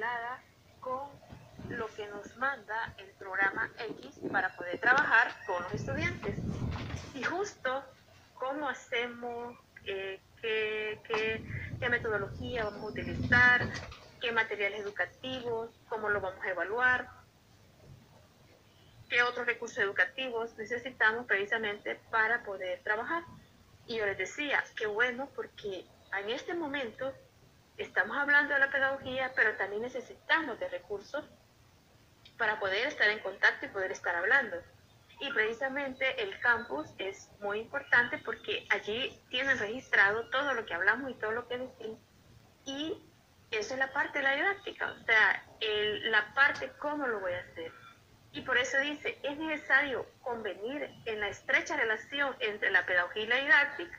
vinculada con lo que nos manda el programa X para poder trabajar con los estudiantes. Y justo cómo hacemos, qué metodología vamos a utilizar, qué materiales educativos, cómo lo vamos a evaluar, qué otros recursos educativos necesitamos precisamente para poder trabajar. Y yo les decía, qué bueno, porque en este momento estamos hablando de la pedagogía, pero también necesitamos de recursos para poder estar en contacto y poder estar hablando. Y precisamente el campus es muy importante porque allí tienen registrado todo lo que hablamos y todo lo que decimos. Y eso es la parte de la didáctica, o sea, la parte cómo lo voy a hacer. Y por eso dice, es necesario convenir en la estrecha relación entre la pedagogía y la didáctica.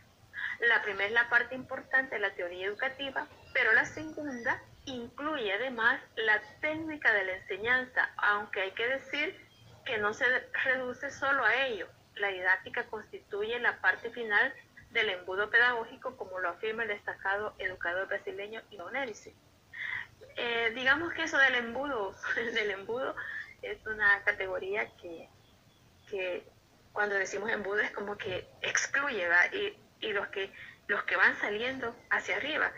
La primera es la parte importante de la teoría educativa, pero la segunda incluye además la técnica de la enseñanza, aunque hay que decir que no se reduce solo a ello. La didáctica constituye la parte final del embudo pedagógico, como lo afirma el destacado educador brasileño Ivan Erice. Digamos que eso del embudo es una categoría que cuando decimos embudo es como que excluye, ¿verdad? Y los que van saliendo hacia arriba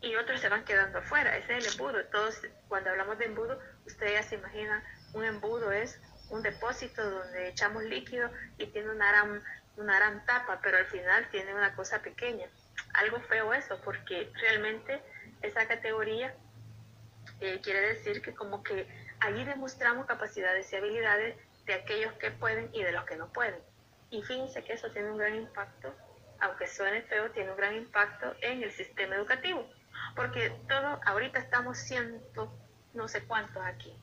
y otros se van quedando afuera, ese es el embudo. Todos, cuando hablamos de embudo, ustedes ya se imaginan, un embudo es un depósito donde echamos líquido y tiene una gran tapa, pero al final tiene una cosa pequeña. Algo feo eso, porque realmente esa categoría quiere decir que como que allí demostramos capacidades y habilidades de aquellos que pueden y de los que no pueden. Y fíjense que eso tiene un gran impacto, aunque suene feo, tiene un gran impacto en el sistema educativo, porque ahorita estamos no sé cuántos aquí,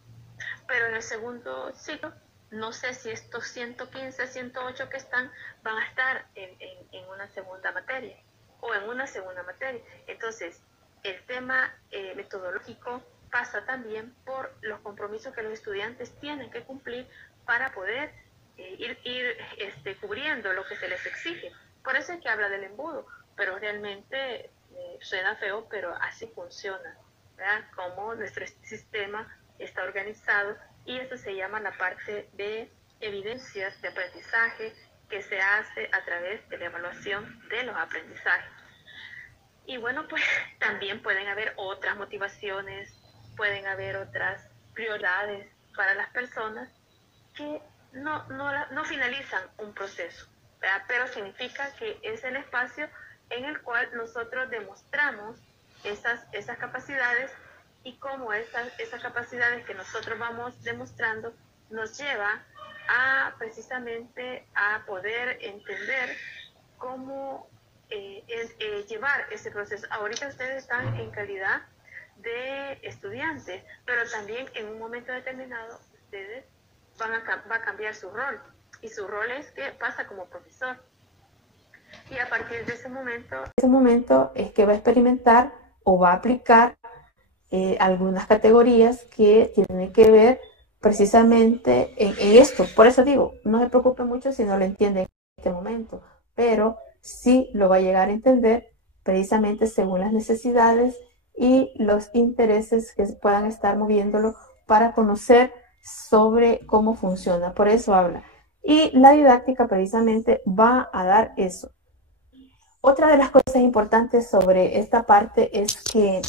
pero en el segundo ciclo, no sé si estos 115, 108 que están van a estar en una segunda materia o en una segunda materia. Entonces, el tema metodológico pasa también por los compromisos que los estudiantes tienen que cumplir para poder ir cubriendo lo que se les exige. Por eso es que habla del embudo, pero realmente suena feo, pero así funciona, ¿verdad? Como nuestro sistema está organizado, y eso se llama la parte de evidencias de aprendizaje que se hace a través de la evaluación de los aprendizajes. Y bueno, pues también pueden haber otras motivaciones, pueden haber otras prioridades para las personas que no finalizan un proceso, ¿verdad? Pero significa que es el espacio en el cual nosotros demostramos esas capacidades, y cómo esas capacidades que nosotros vamos demostrando nos lleva precisamente a poder entender cómo llevar ese proceso. Ahorita ustedes están en calidad de estudiantes, pero también en un momento determinado ustedes va a cambiar su rol, y su rol es que pasa como profesor, y a partir de ese momento es que va a experimentar o va a aplicar algunas categorías que tienen que ver precisamente en esto. Por eso digo, no se preocupe mucho si no lo entiende en este momento, pero sí lo va a llegar a entender precisamente según las necesidades y los intereses que puedan estar moviéndolo para conocer sobre cómo funciona. Por eso habla. Y la didáctica precisamente va a dar eso. Otra de las cosas importantes sobre esta parte es que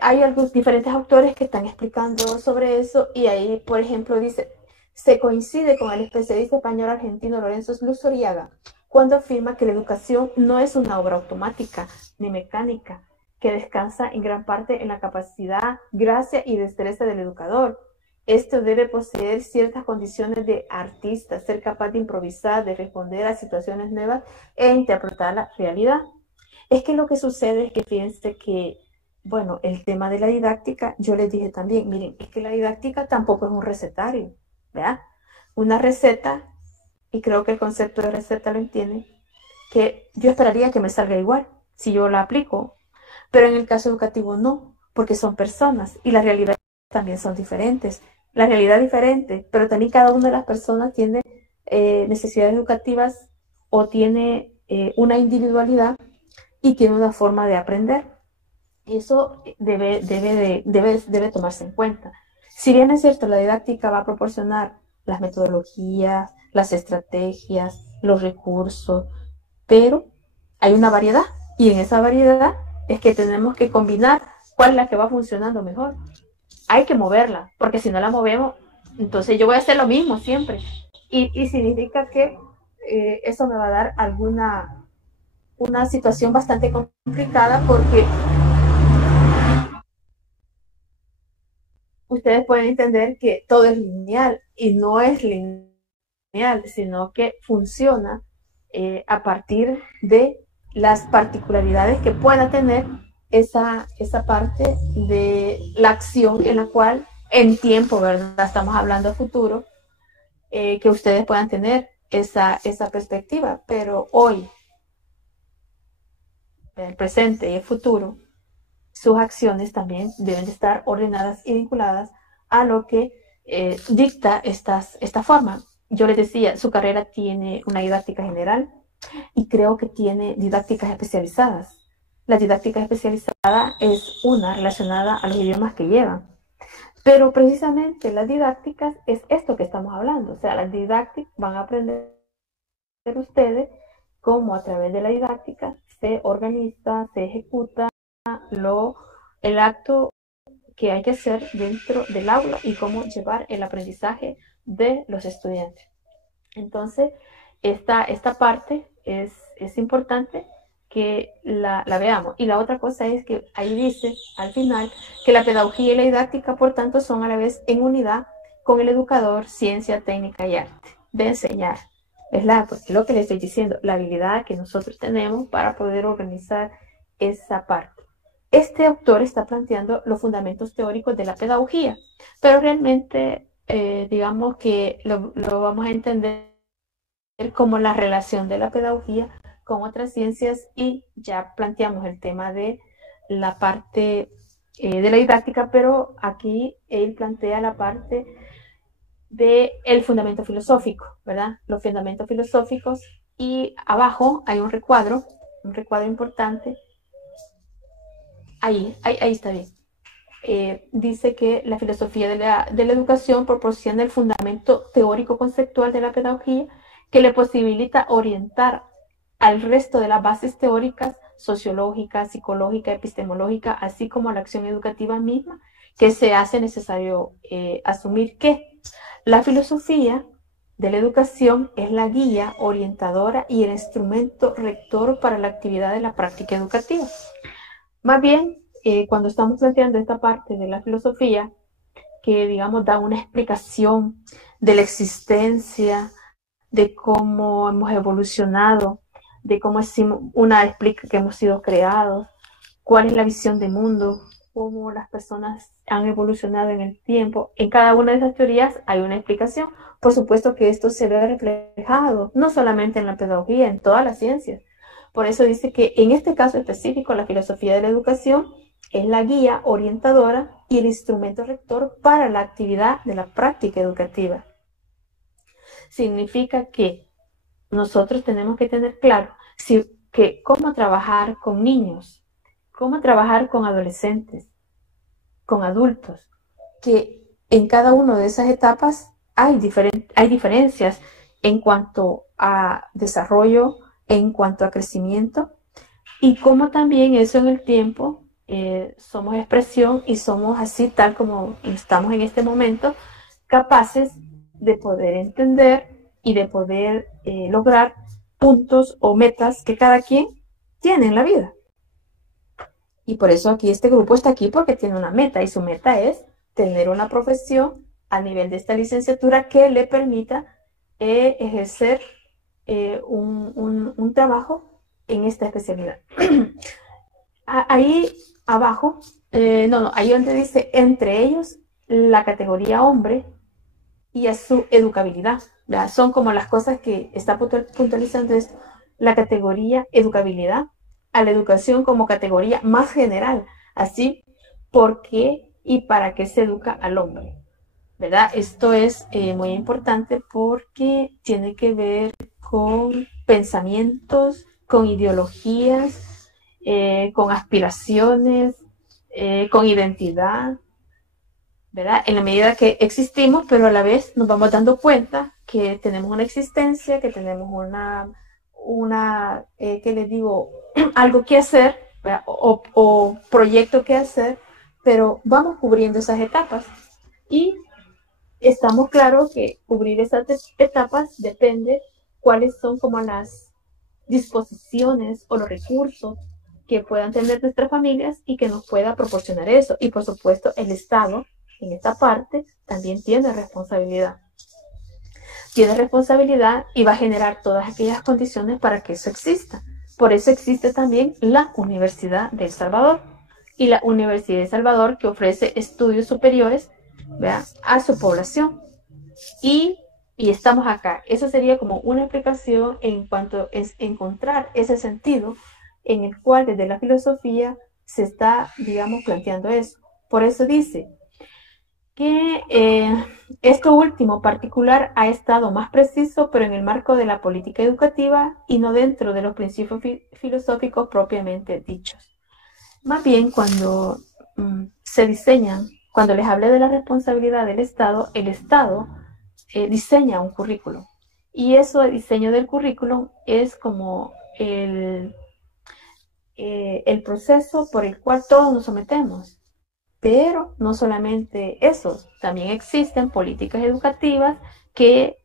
hay algunos diferentes autores que están explicando sobre eso, y ahí, por ejemplo, dice, se coincide con el especialista español argentino Lorenzo Luzuriaga cuando afirma que la educación no es una obra automática ni mecánica, que descansa en gran parte en la capacidad, gracia y destreza del educador. Esto debe poseer ciertas condiciones de artista, ser capaz de improvisar, de responder a situaciones nuevas e interpretar la realidad. Es que lo que sucede es que fíjense que, bueno, el tema de la didáctica, yo les dije también, miren, es que la didáctica tampoco es un recetario, ¿verdad? Una receta, y creo que el concepto de receta lo entienden, que yo esperaría que me salga igual si yo la aplico, pero en el caso educativo no, porque son personas y las realidades también son diferentes. La realidad es diferente, pero también cada una de las personas tiene necesidades educativas o tiene una individualidad y tiene una forma de aprender. Eso debe tomarse en cuenta. Si bien es cierto, la didáctica va a proporcionar las metodologías, las estrategias, los recursos, pero hay una variedad y en esa variedad es que tenemos que combinar cuál es la que va funcionando mejor. Hay que moverla, porque si no la movemos, entonces yo voy a hacer lo mismo siempre. Y significa que eso me va a dar una situación bastante complicada porque ustedes pueden entender que todo es lineal y no es lineal, sino que funciona a partir de las particularidades que pueda tener esa parte de la acción en la cual en tiempo, ¿verdad? Estamos hablando de futuro, que ustedes puedan tener esa perspectiva, pero hoy, el presente y el futuro, sus acciones también deben de estar ordenadas y vinculadas a lo que dicta esta forma. Yo les decía, su carrera tiene una didáctica general y creo que tiene didácticas especializadas. La didáctica especializada es una relacionada a los idiomas que llevan. Pero precisamente las didácticas es esto que estamos hablando. O sea, las didácticas van a aprender ustedes cómo a través de la didáctica se organiza, se ejecuta el acto que hay que hacer dentro del aula y cómo llevar el aprendizaje de los estudiantes. Entonces, esta parte es importante que la veamos. Y la otra cosa es que ahí dice al final que la pedagogía y la didáctica, por tanto, son a la vez en unidad con el educador, ciencia, técnica y arte de enseñar. Es lo que le estoy diciendo, la habilidad que nosotros tenemos para poder organizar esa parte. Este autor está planteando los fundamentos teóricos de la pedagogía, pero realmente digamos que lo vamos a entender como la relación de la pedagogía con otras ciencias y ya planteamos el tema de la parte de la didáctica, pero aquí él plantea la parte del fundamento filosófico, ¿verdad? Los fundamentos filosóficos y abajo hay un recuadro importante. Ahí está bien. Dice que la filosofía de la educación proporciona el fundamento teórico conceptual de la pedagogía que le posibilita orientar al resto de las bases teóricas, sociológicas, psicológicas, epistemológicas, así como a la acción educativa misma, que se hace necesario asumir que la filosofía de la educación es la guía orientadora y el instrumento rector para la actividad de la práctica educativa. Más bien, cuando estamos planteando esta parte de la filosofía, que digamos da una explicación de la existencia, de cómo hemos evolucionado, de cómo una explica que hemos sido creados, cuál es la visión de mundo, cómo las personas han evolucionado en el tiempo. En cada una de esas teorías hay una explicación. Por supuesto que esto se ve reflejado no solamente en la pedagogía, en todas las ciencias. Por eso dice que en este caso específico la filosofía de la educación es la guía orientadora y el instrumento rector para la actividad de la práctica educativa. Significa que nosotros tenemos que tener claro que cómo trabajar con niños, cómo trabajar con adolescentes, con adultos, que en cada una de esas etapas hay diferencias en cuanto a desarrollo, en cuanto a crecimiento, y cómo también eso en el tiempo somos expresión y somos así tal como estamos en este momento, capaces de poder entender y de poder lograr puntos o metas que cada quien tiene en la vida. Y por eso aquí este grupo está aquí porque tiene una meta y su meta es tener una profesión a nivel de esta licenciatura que le permita ejercer un trabajo en esta especialidad. Ahí abajo, ahí donde dice entre ellos la categoría hombre y a su educabilidad. ¿Verdad? Son como las cosas que está puntualizando esto. La categoría educabilidad a la educación como categoría más general. Así, ¿por qué y para qué se educa al hombre? ¿Verdad? Esto es muy importante porque tiene que ver con pensamientos, con ideologías, con aspiraciones, con identidad, ¿verdad? En la medida que existimos, pero a la vez nos vamos dando cuenta que tenemos una existencia, que tenemos ¿qué les digo? Algo que hacer, o proyecto que hacer, pero vamos cubriendo esas etapas. Y estamos claros que cubrir esas etapas depende cuáles son como las disposiciones o los recursos que puedan tener nuestras familias y que nos pueda proporcionar eso. Y por supuesto, el Estado en esta parte también tiene responsabilidad. Tiene responsabilidad y va a generar todas aquellas condiciones para que eso exista. Por eso existe también la Universidad de El Salvador y la Universidad de El Salvador, que ofrece estudios superiores, ¿verdad?, a su población. Y estamos acá. Eso sería como una explicación en cuanto es encontrar ese sentido en el cual desde la filosofía se está, digamos, planteando eso. Por eso dice que esto último particular ha estado más preciso, pero en el marco de la política educativa y no dentro de los principios filosóficos propiamente dichos. Más bien, cuando se diseñan, cuando les hablé de la responsabilidad del Estado, el Estado diseña un currículum. Y eso, el diseño del currículum, es como el proceso por el cual todos nos sometemos. Pero no solamente eso, también existen políticas educativas que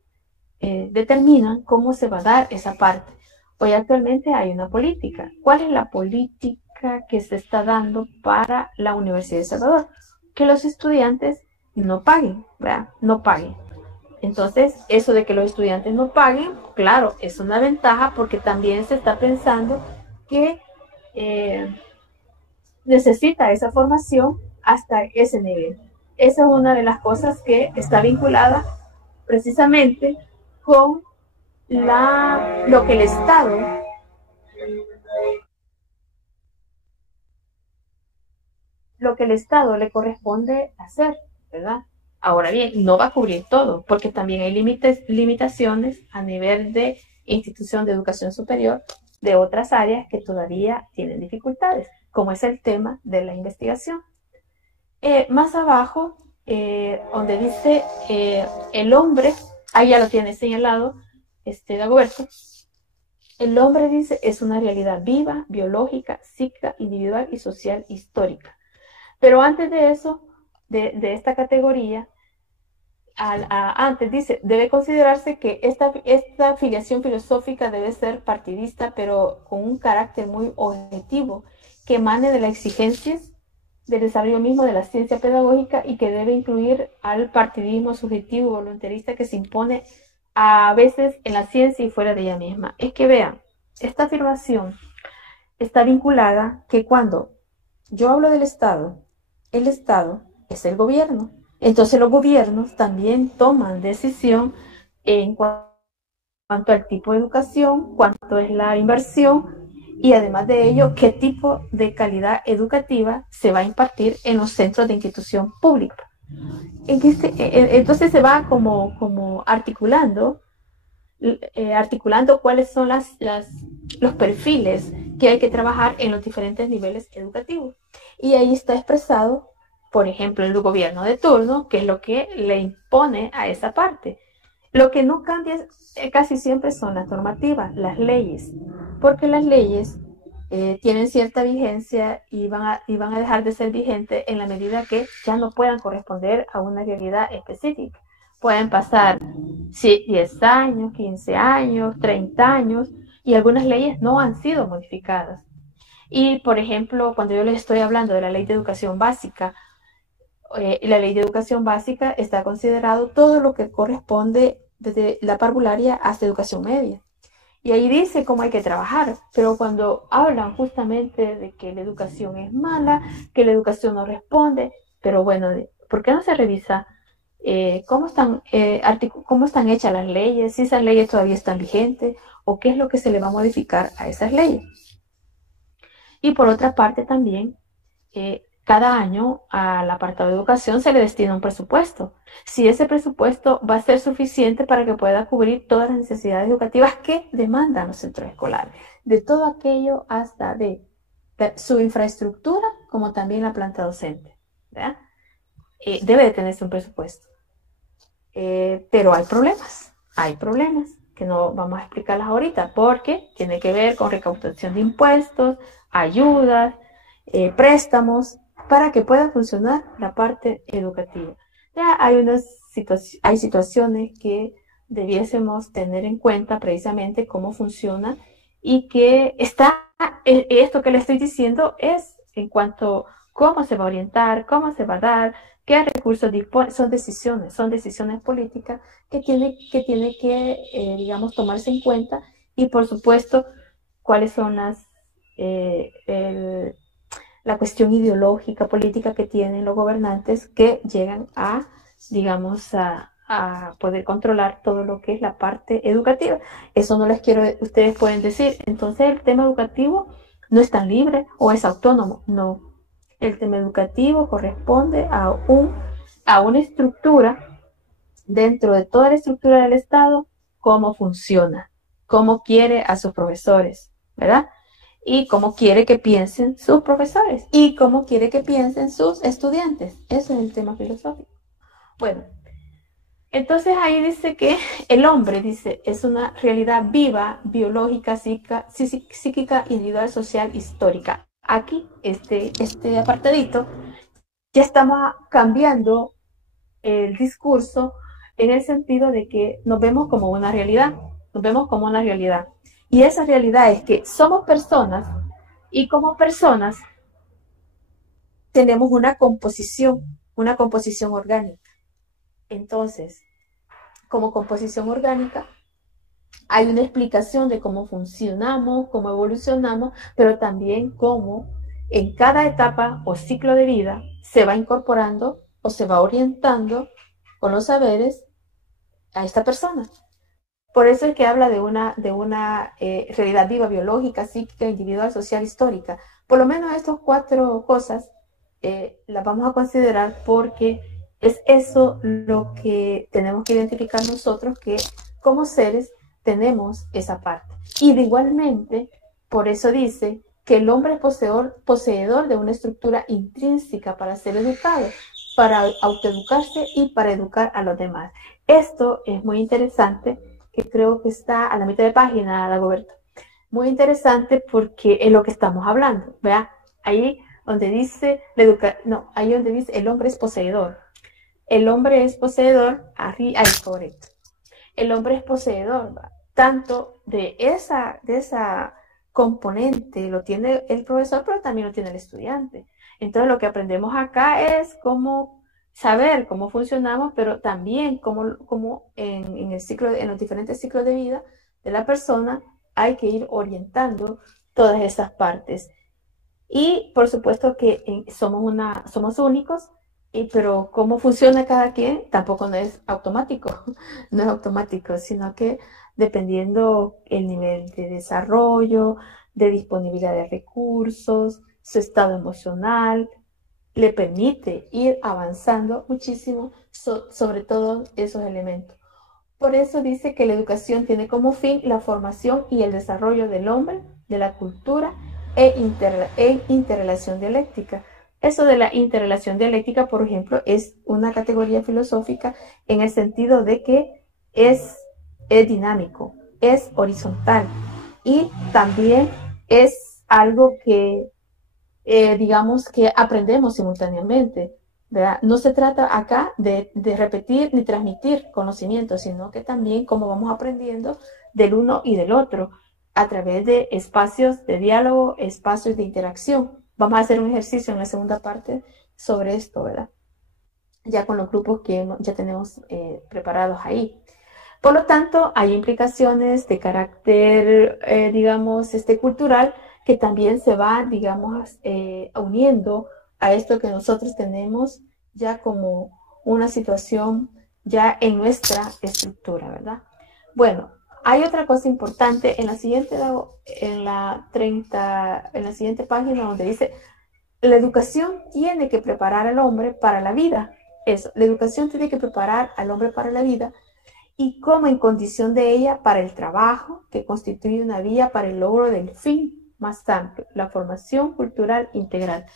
determinan cómo se va a dar esa parte. Hoy actualmente hay una política. ¿Cuál es la política que se está dando para la Universidad de El Salvador? Que los estudiantes no paguen, ¿verdad? No paguen. Entonces, eso de que los estudiantes no paguen, claro, es una ventaja porque también se está pensando que necesita esa formación hasta ese nivel. Esa es una de las cosas que está vinculada precisamente con lo que el Estado le corresponde hacer, ¿verdad? Ahora bien, no va a cubrir todo, porque también hay limitaciones a nivel de institución de educación superior de otras áreas que todavía tienen dificultades, como es el tema de la investigación. Más abajo, donde dice el hombre, ahí ya lo tiene señalado Dagoberto. El hombre, dice, es una realidad viva, biológica, psíquica, individual y social histórica. Pero antes de eso, de esta categoría, antes dice, debe considerarse que esta filiación filosófica debe ser partidista, pero con un carácter muy objetivo, que emane de las exigencias del desarrollo mismo de la ciencia pedagógica y que debe incluir al partidismo subjetivo voluntarista que se impone a veces en la ciencia y fuera de ella misma. Es que vean, esta afirmación está vinculada que cuando yo hablo del Estado, el Estado es el gobierno. Entonces los gobiernos también toman decisión en cuanto al tipo de educación, cuánto es la inversión y además de ello, qué tipo de calidad educativa se va a impartir en los centros de institución pública. Entonces se va como articulando cuáles son los perfiles que hay que trabajar en los diferentes niveles educativos. Y ahí está expresado, por ejemplo, el gobierno de turno, que es lo que le impone a esa parte. Lo que no cambia casi siempre son las normativas, las leyes, porque las leyes tienen cierta vigencia y van a dejar de ser vigentes en la medida que ya no puedan corresponder a una realidad específica. Pueden pasar 10 años, 15 años, 30 años, y algunas leyes no han sido modificadas. Y, por ejemplo, cuando yo les estoy hablando de la Ley de Educación Básica, la Ley de Educación Básica está considerado todo lo que corresponde desde la parvularia hasta educación media. Y ahí dice cómo hay que trabajar, pero cuando hablan justamente de que la educación es mala, que la educación no responde, pero bueno, ¿por qué no se revisa cómo están hechas las leyes, si esas leyes todavía están vigentes o qué es lo que se le va a modificar a esas leyes? Y por otra parte también, cada año al apartado de educación se le destina un presupuesto. Si ese presupuesto va a ser suficiente para que pueda cubrir todas las necesidades educativas que demandan los centros escolares, de todo aquello hasta de su infraestructura como también la planta docente, ¿verdad? Debe de tenerse un presupuesto. Pero hay problemas que no vamos a explicarlas ahorita porque tiene que ver con recaudación de impuestos, ayudas, préstamos, para que pueda funcionar la parte educativa. Ya hay situaciones que debiésemos tener en cuenta precisamente cómo funciona y que esto que le estoy diciendo es en cuanto a cómo se va a orientar, cómo se va a dar, qué recursos dispone, son decisiones políticas que tiene que digamos, tomarse en cuenta y por supuesto cuáles son la cuestión ideológica, política que tienen los gobernantes que llegan a, digamos, a poder controlar todo lo que es la parte educativa. Eso no les quiero, ustedes pueden decir, entonces el tema educativo no es tan libre o es autónomo. No, el tema educativo corresponde a una estructura dentro de toda la estructura del Estado, cómo funciona, cómo quiere a sus profesores, ¿verdad? Y cómo quiere que piensen sus profesores y cómo quiere que piensen sus estudiantes. Ese es el tema filosófico. Bueno, entonces ahí dice que el hombre, dice, es una realidad viva, biológica, psíquica, individual, social, histórica. Aquí, este apartadito, ya estamos cambiando el discurso en el sentido de que nos vemos como una realidad, Y esa realidad es que somos personas y como personas tenemos una composición orgánica. Entonces, como composición orgánica, hay una explicación de cómo funcionamos, cómo evolucionamos, pero también cómo en cada etapa o ciclo de vida se va incorporando o se va orientando con los saberes a esta persona. Por eso es que habla de una realidad viva, biológica, psíquica, individual, social, histórica. Por lo menos estas 4 cosas las vamos a considerar porque es eso lo que tenemos que identificar nosotros, que como seres tenemos esa parte. Y de igualmente, por eso dice que el hombre es poseedor de una estructura intrínseca para ser educado, para autoeducarse y para educar a los demás. Esto es muy interesante, que creo que está a la mitad de página, Dagoberto. Muy interesante porque es lo que estamos hablando, ¿verdad? Ahí donde dice ahí donde dice el hombre es poseedor. El hombre es poseedor, ahí correcto. El hombre es poseedor, ¿va? Tanto de esa componente lo tiene el profesor, pero también lo tiene el estudiante. Entonces lo que aprendemos acá es cómo saber cómo funcionamos, pero también cómo en los diferentes ciclos de vida de la persona hay que ir orientando todas esas partes. Y por supuesto que somos únicos, pero cómo funciona cada quien tampoco no es automático, sino que dependiendo el nivel de desarrollo, de disponibilidad de recursos, su estado emocional, le permite ir avanzando muchísimo sobre todos esos elementos. Por eso dice que la educación tiene como fin la formación y el desarrollo del hombre, de la cultura e interrelación dialéctica. Eso de la interrelación dialéctica, por ejemplo, es una categoría filosófica en el sentido de que es dinámico, es horizontal y también es algo que digamos que aprendemos simultáneamente, ¿verdad? No se trata acá de repetir ni transmitir conocimiento, sino que también como vamos aprendiendo del uno y del otro a través de espacios de diálogo, espacios de interacción. Vamos a hacer un ejercicio en la segunda parte sobre esto, ¿verdad? Ya con los grupos que ya tenemos preparados ahí. Por lo tanto, hay implicaciones de carácter, digamos, cultural, que también se va, digamos, uniendo a esto que nosotros tenemos ya como una situación ya en nuestra estructura, ¿verdad? Bueno, hay otra cosa importante en la siguiente página donde dice, la educación tiene que preparar al hombre para la vida. Eso, la educación tiene que preparar al hombre para la vida y como en condición de ella para el trabajo, que constituye una vía para el logro del fin más amplio, la formación cultural integral.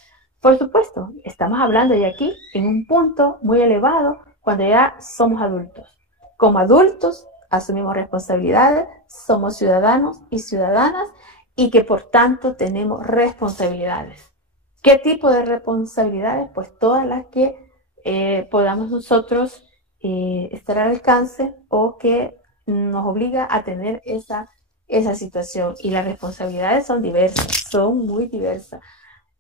Por supuesto, estamos hablando de aquí en un punto muy elevado cuando ya somos adultos. Como adultos asumimos responsabilidades, somos ciudadanos y ciudadanas y que por tanto tenemos responsabilidades. ¿Qué tipo de responsabilidades? Pues todas las que podamos nosotros estar al alcance o que nos obliga a tener esa situación. Y las responsabilidades son diversas, son muy diversas.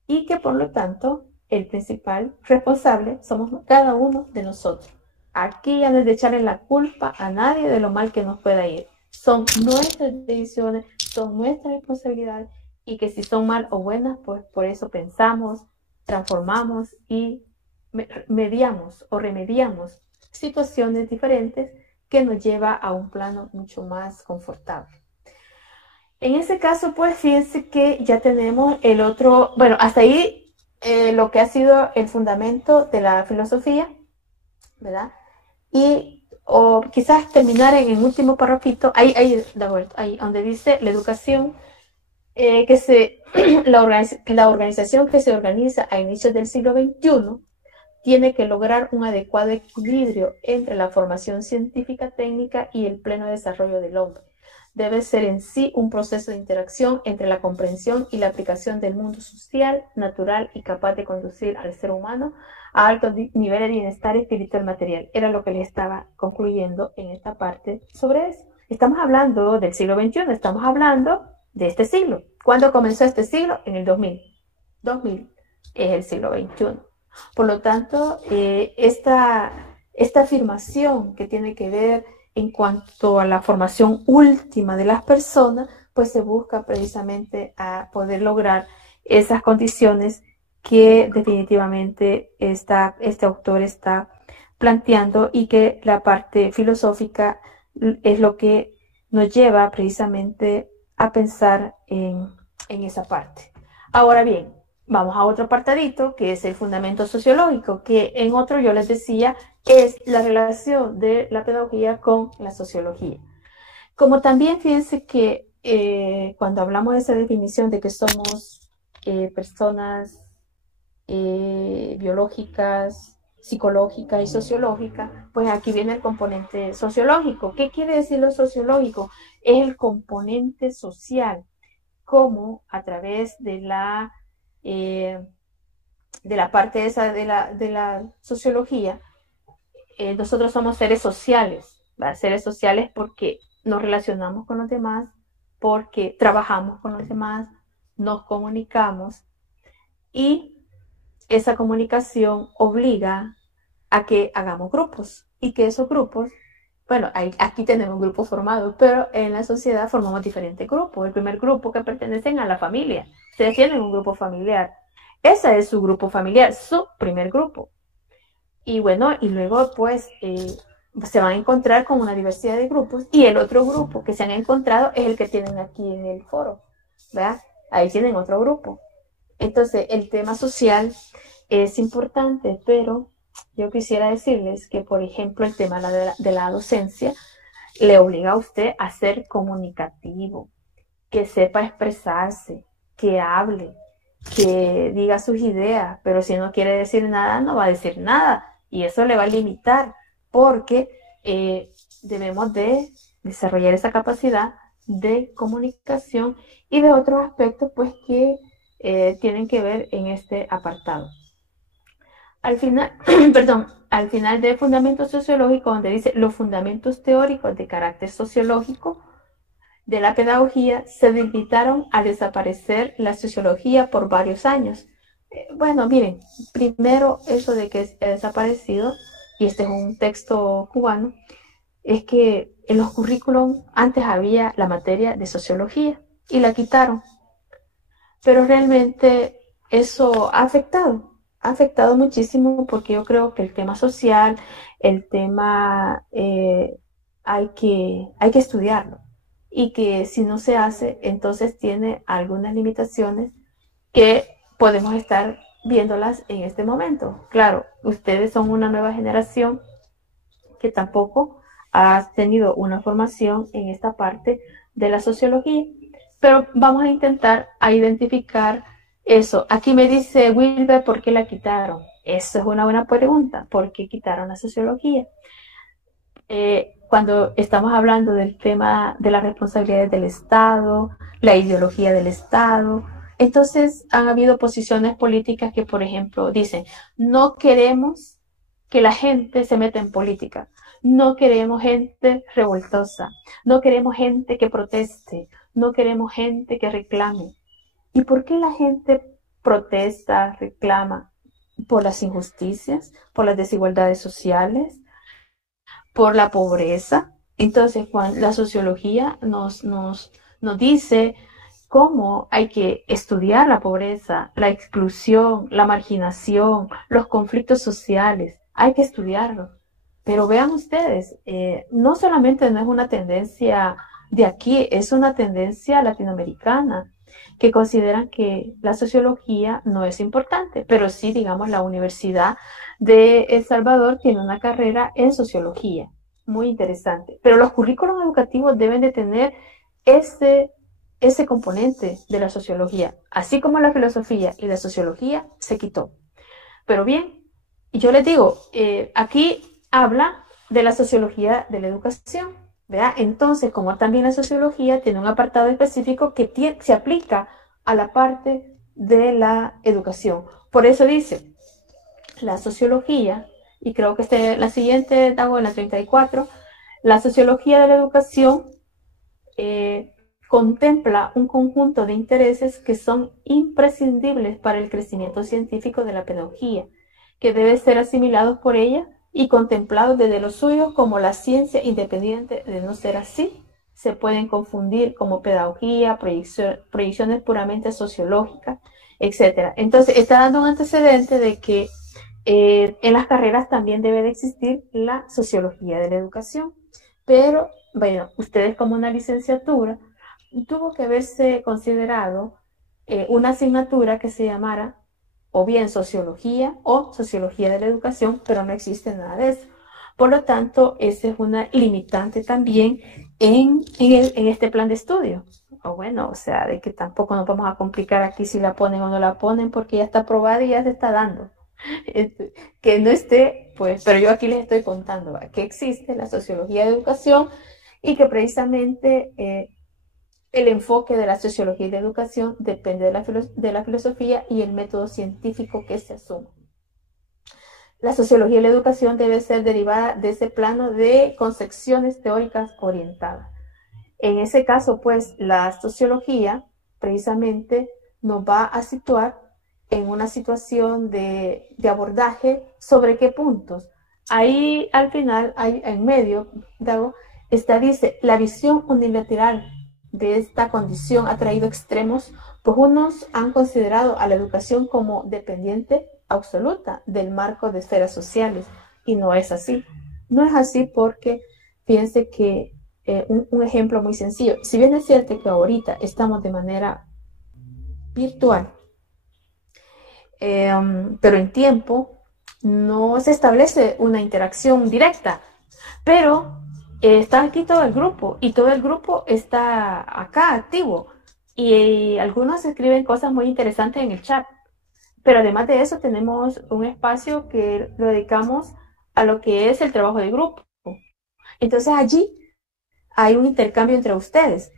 Y que por lo tanto el principal responsable somos cada uno de nosotros. Aquí ya no es de echarle la culpa a nadie de lo mal que nos pueda ir. Son nuestras decisiones, son nuestras responsabilidades y que si son mal o buenas, pues por eso pensamos, transformamos y mediamos o remediamos situaciones diferentes que nos lleva a un plano mucho más confortable. En ese caso, pues fíjense que ya tenemos el otro, bueno, hasta ahí lo que ha sido el fundamento de la filosofía, ¿verdad? Y o quizás terminar en el último párrafito, ahí donde dice la educación, la organización que se organiza a inicios del siglo XXI tiene que lograr un adecuado equilibrio entre la formación científica técnica y el pleno desarrollo del hombre. Debe ser en sí un proceso de interacción entre la comprensión y la aplicación del mundo social, natural y capaz de conducir al ser humano a altos niveles de bienestar espiritual material. Era lo que les estaba concluyendo en esta parte sobre eso. Estamos hablando del siglo XXI, estamos hablando de este siglo. ¿Cuándo comenzó este siglo? En el 2000. 2000 es el siglo XXI. Por lo tanto, esta afirmación que tiene que ver en cuanto a la formación última de las personas, pues se busca precisamente a poder lograr esas condiciones que definitivamente este autor está planteando y que la parte filosófica es lo que nos lleva precisamente a pensar en esa parte. Ahora bien, vamos a otro apartadito que es el fundamento sociológico, que en otro yo les decía es la relación de la pedagogía con la sociología. Como también fíjense que cuando hablamos de esa definición de que somos personas biológicas, psicológicas y sociológicas, pues aquí viene el componente sociológico. ¿Qué quiere decir lo sociológico? Es el componente social, como a través de la parte esa de la sociología, nosotros somos seres sociales, ¿verdad? Seres sociales porque nos relacionamos con los demás, porque trabajamos con los demás, nos comunicamos y esa comunicación obliga a que hagamos grupos y que esos grupos, bueno, aquí tenemos un grupo formado, pero en la sociedad formamos diferentes grupos. El primer grupo que pertenecen a la familia, ustedes tienen un grupo familiar, ese es su grupo familiar, su primer grupo. Y bueno, y luego pues se van a encontrar con una diversidad de grupos y el otro grupo que se han encontrado es el que tienen aquí en el foro, ¿verdad? Ahí tienen otro grupo. Entonces, el tema social es importante, pero yo quisiera decirles que, por ejemplo, el tema de la docencia le obliga a usted a ser comunicativo, que sepa expresarse, que hable, que diga sus ideas, pero si no quiere decir nada, no va a decir nada. Y eso le va a limitar, porque debemos de desarrollar esa capacidad de comunicación y de otros aspectos pues que tienen que ver en este apartado. Al final, al final del fundamento sociológico, donde dice los fundamentos teóricos de carácter sociológico de la pedagogía, se limitaron a desaparecer la sociología por varios años. Bueno, miren, primero eso de que ha desaparecido, y este es un texto cubano, es que en los currículums antes había la materia de sociología y la quitaron. Pero realmente eso ha afectado muchísimo porque yo creo que el tema social, el tema hay que estudiarlo y que si no se hace, entonces tiene algunas limitaciones que podemos estar viéndolas en este momento. Claro, ustedes son una nueva generación que tampoco ha tenido una formación en esta parte de la sociología, pero vamos a intentar a identificar eso. Aquí me dice Wilber, ¿por qué la quitaron? Eso es una buena pregunta. ¿Por qué quitaron la sociología? Cuando estamos hablando del tema de las responsabilidades del Estado, la ideología del Estado, entonces han habido posiciones políticas que, por ejemplo, dicen, no queremos que la gente se meta en política, no queremos gente revoltosa, no queremos gente que proteste, no queremos gente que reclame. ¿Y por qué la gente protesta, reclama? Por las injusticias, por las desigualdades sociales, por la pobreza. Entonces, Juan, la sociología nos dice cómo hay que estudiar la pobreza, la exclusión, la marginación, los conflictos sociales. Hay que estudiarlo. Pero vean ustedes, no solamente no es una tendencia de aquí, es una tendencia latinoamericana, que consideran que la sociología no es importante, pero sí, digamos, la Universidad de El Salvador tiene una carrera en sociología, muy interesante. Pero los currículos educativos deben de tener ese componente de la sociología, así como la filosofía y la sociología se quitó. Pero bien, yo les digo, aquí habla de la sociología de la educación, ¿verdad? Entonces, como también la sociología tiene un apartado específico que se aplica a la parte de la educación. Por eso dice, la sociología, y creo que la siguiente, hago en la 34, la sociología de la educación contempla un conjunto de intereses que son imprescindibles para el crecimiento científico de la pedagogía, que deben ser asimilados por ella y contemplados desde los suyos como la ciencia independiente. De no ser así, se pueden confundir como pedagogía, proyecciones puramente sociológicas, etc. Entonces, está dando un antecedente de que en las carreras también debe de existir la sociología de la educación. Pero, bueno, ustedes como una licenciatura, tuvo que haberse considerado una asignatura que se llamara o bien sociología o sociología de la educación, pero no existe nada de eso. Por lo tanto, esa es una limitante también en este plan de estudio. O bueno, o sea, de que tampoco nos vamos a complicar aquí si la ponen o no la ponen, porque ya está aprobada y ya se está dando. Que no esté, pues, pero yo aquí les estoy contando que existe la sociología de educación y que precisamente el enfoque de la sociología y de educación depende de la filosofía y el método científico que se asume. La sociología y la educación debe ser derivada de ese plano de concepciones teóricas orientadas. En ese caso, pues, la sociología precisamente nos va a situar en una situación de abordaje sobre qué puntos. Ahí al final, ahí en medio, dice, la visión unilateral de esta condición ha traído extremos, pues unos han considerado a la educación como dependiente absoluta del marco de esferas sociales, y no es así. No es así porque fíjense que un ejemplo muy sencillo, si bien es cierto que ahorita estamos de manera virtual, pero en tiempo no se establece una interacción directa, pero está aquí todo el grupo y todo el grupo está acá activo y algunos escriben cosas muy interesantes en el chat, pero además de eso tenemos un espacio que lo dedicamos a lo que es el trabajo de grupo. Entonces allí hay un intercambio entre ustedes.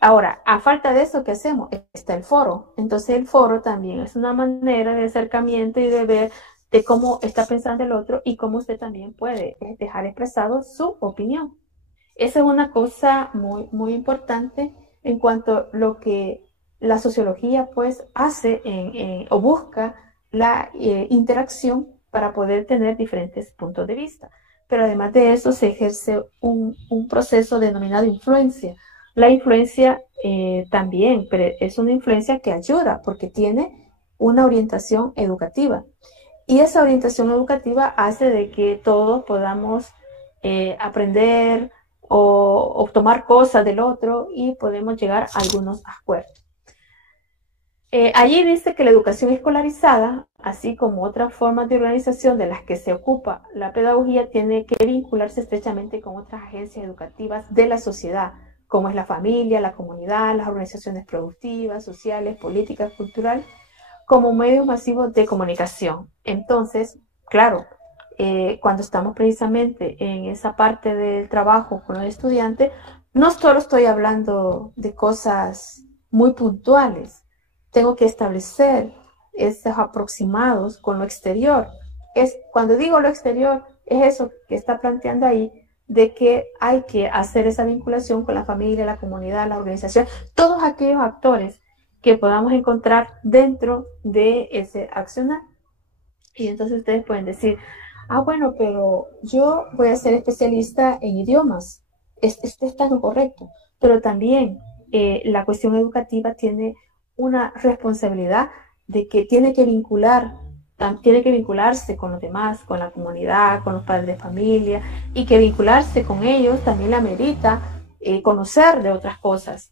Ahora, a falta de eso, ¿qué hacemos? Está el foro. Entonces el foro también es una manera de acercamiento y de ver de cómo está pensando el otro y cómo usted también puede dejar expresado su opinión. Esa es una cosa muy, muy importante en cuanto a lo que la sociología pues hace o busca la interacción para poder tener diferentes puntos de vista. Pero además de eso se ejerce un proceso denominado influencia. La influencia también, pero es una influencia que ayuda porque tiene una orientación educativa. Y esa orientación educativa hace de que todos podamos aprender o tomar cosas del otro y podemos llegar a algunos acuerdos. Allí dice que la educación escolarizada, así como otras formas de organización de las que se ocupa la pedagogía, tiene que vincularse estrechamente con otras agencias educativas de la sociedad, como es la familia, la comunidad, las organizaciones productivas, sociales, políticas, culturales, como medios masivos de comunicación. Entonces, claro, cuando estamos precisamente en esa parte del trabajo con los estudiantes, no solo estoy hablando de cosas muy puntuales, tengo que establecer esos aproximados con lo exterior. Cuando digo lo exterior, es eso que está planteando ahí, de que hay que hacer esa vinculación con la familia, la comunidad, la organización, todos aquellos actores que podamos encontrar dentro de ese accionar. Y entonces ustedes pueden decir, bueno, pero yo voy a ser especialista en idiomas. Esto está lo correcto, pero también la cuestión educativa tiene una responsabilidad de que tiene que vincularse con los demás, con la comunidad, con los padres de familia, y que vincularse con ellos también le amerita conocer de otras cosas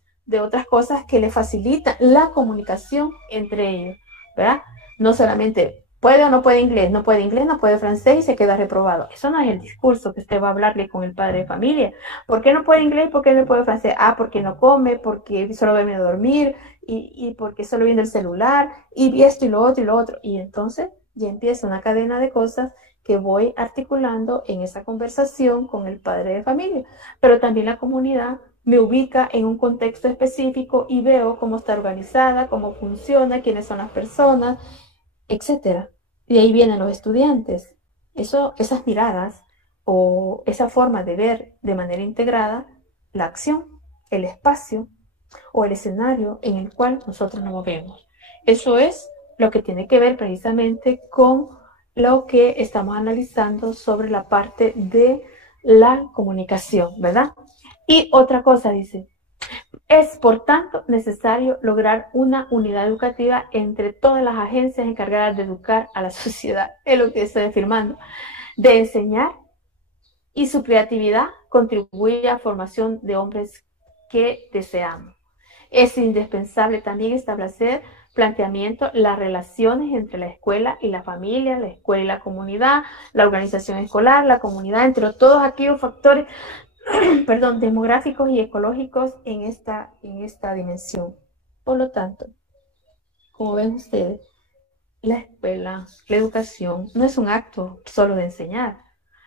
que le facilitan la comunicación entre ellos, ¿verdad? No solamente puede o no puede inglés, no puede francés y se queda reprobado. Eso no es el discurso que usted va a hablarle con el padre de familia. ¿Por qué no puede inglés? ¿Por qué no puede francés? Porque no come, porque solo viene a dormir y porque solo viene el celular y esto y lo otro y lo otro. Y entonces ya empieza una cadena de cosas que voy articulando en esa conversación con el padre de familia. Pero también la comunidad me ubica en un contexto específico y veo cómo está organizada, cómo funciona, quiénes son las personas, etcétera. Y ahí vienen los estudiantes. Esas miradas o esa forma de ver de manera integrada la acción, el espacio o el escenario en el cual nosotros nos movemos. Eso es lo que tiene que ver precisamente con lo que estamos analizando sobre la parte de la comunicación, ¿verdad? Y otra cosa dice, es, por tanto, necesario lograr una unidad educativa entre todas las agencias encargadas de educar a la sociedad. Es lo que estoy afirmando. De enseñar y su creatividad contribuye a la formación de hombres que deseamos. Es indispensable también establecer planteamiento las relaciones entre la escuela y la familia, la escuela y la comunidad, la organización escolar, la comunidad, entre todos aquellos factores demográficos y ecológicos en esta dimensión. Por lo tanto, como ven ustedes, la escuela, la educación, no es un acto solo de enseñar.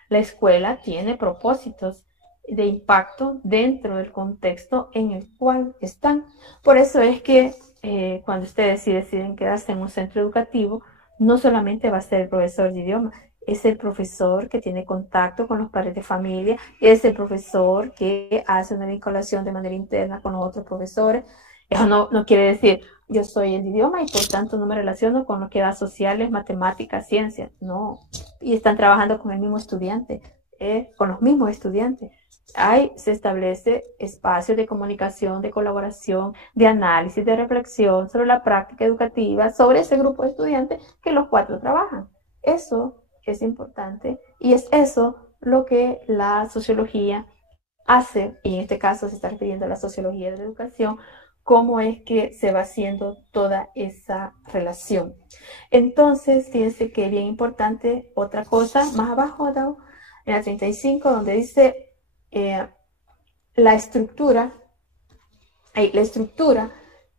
La escuela tiene propósitos de impacto dentro del contexto en el cual están. Por eso es que cuando ustedes deciden quedarse en un centro educativo, no solamente va a ser el profesor de idioma, es el profesor que tiene contacto con los padres de familia, es el profesor que hace una vinculación de manera interna con los otros profesores. Eso no quiere decir, yo soy el idioma y por tanto no me relaciono con lo que da sociales, matemáticas, ciencias. No. Y están trabajando con el mismo estudiante, con los mismos estudiantes. Se establece espacios de comunicación, de colaboración, de análisis, de reflexión sobre la práctica educativa, sobre ese grupo de estudiantes que los cuatro trabajan. Eso es importante y es eso lo que la sociología hace, y en este caso se está refiriendo a la sociología de la educación, cómo es que se va haciendo toda esa relación. Entonces, fíjense que es bien importante otra cosa, más abajo, en la 35, donde dice la estructura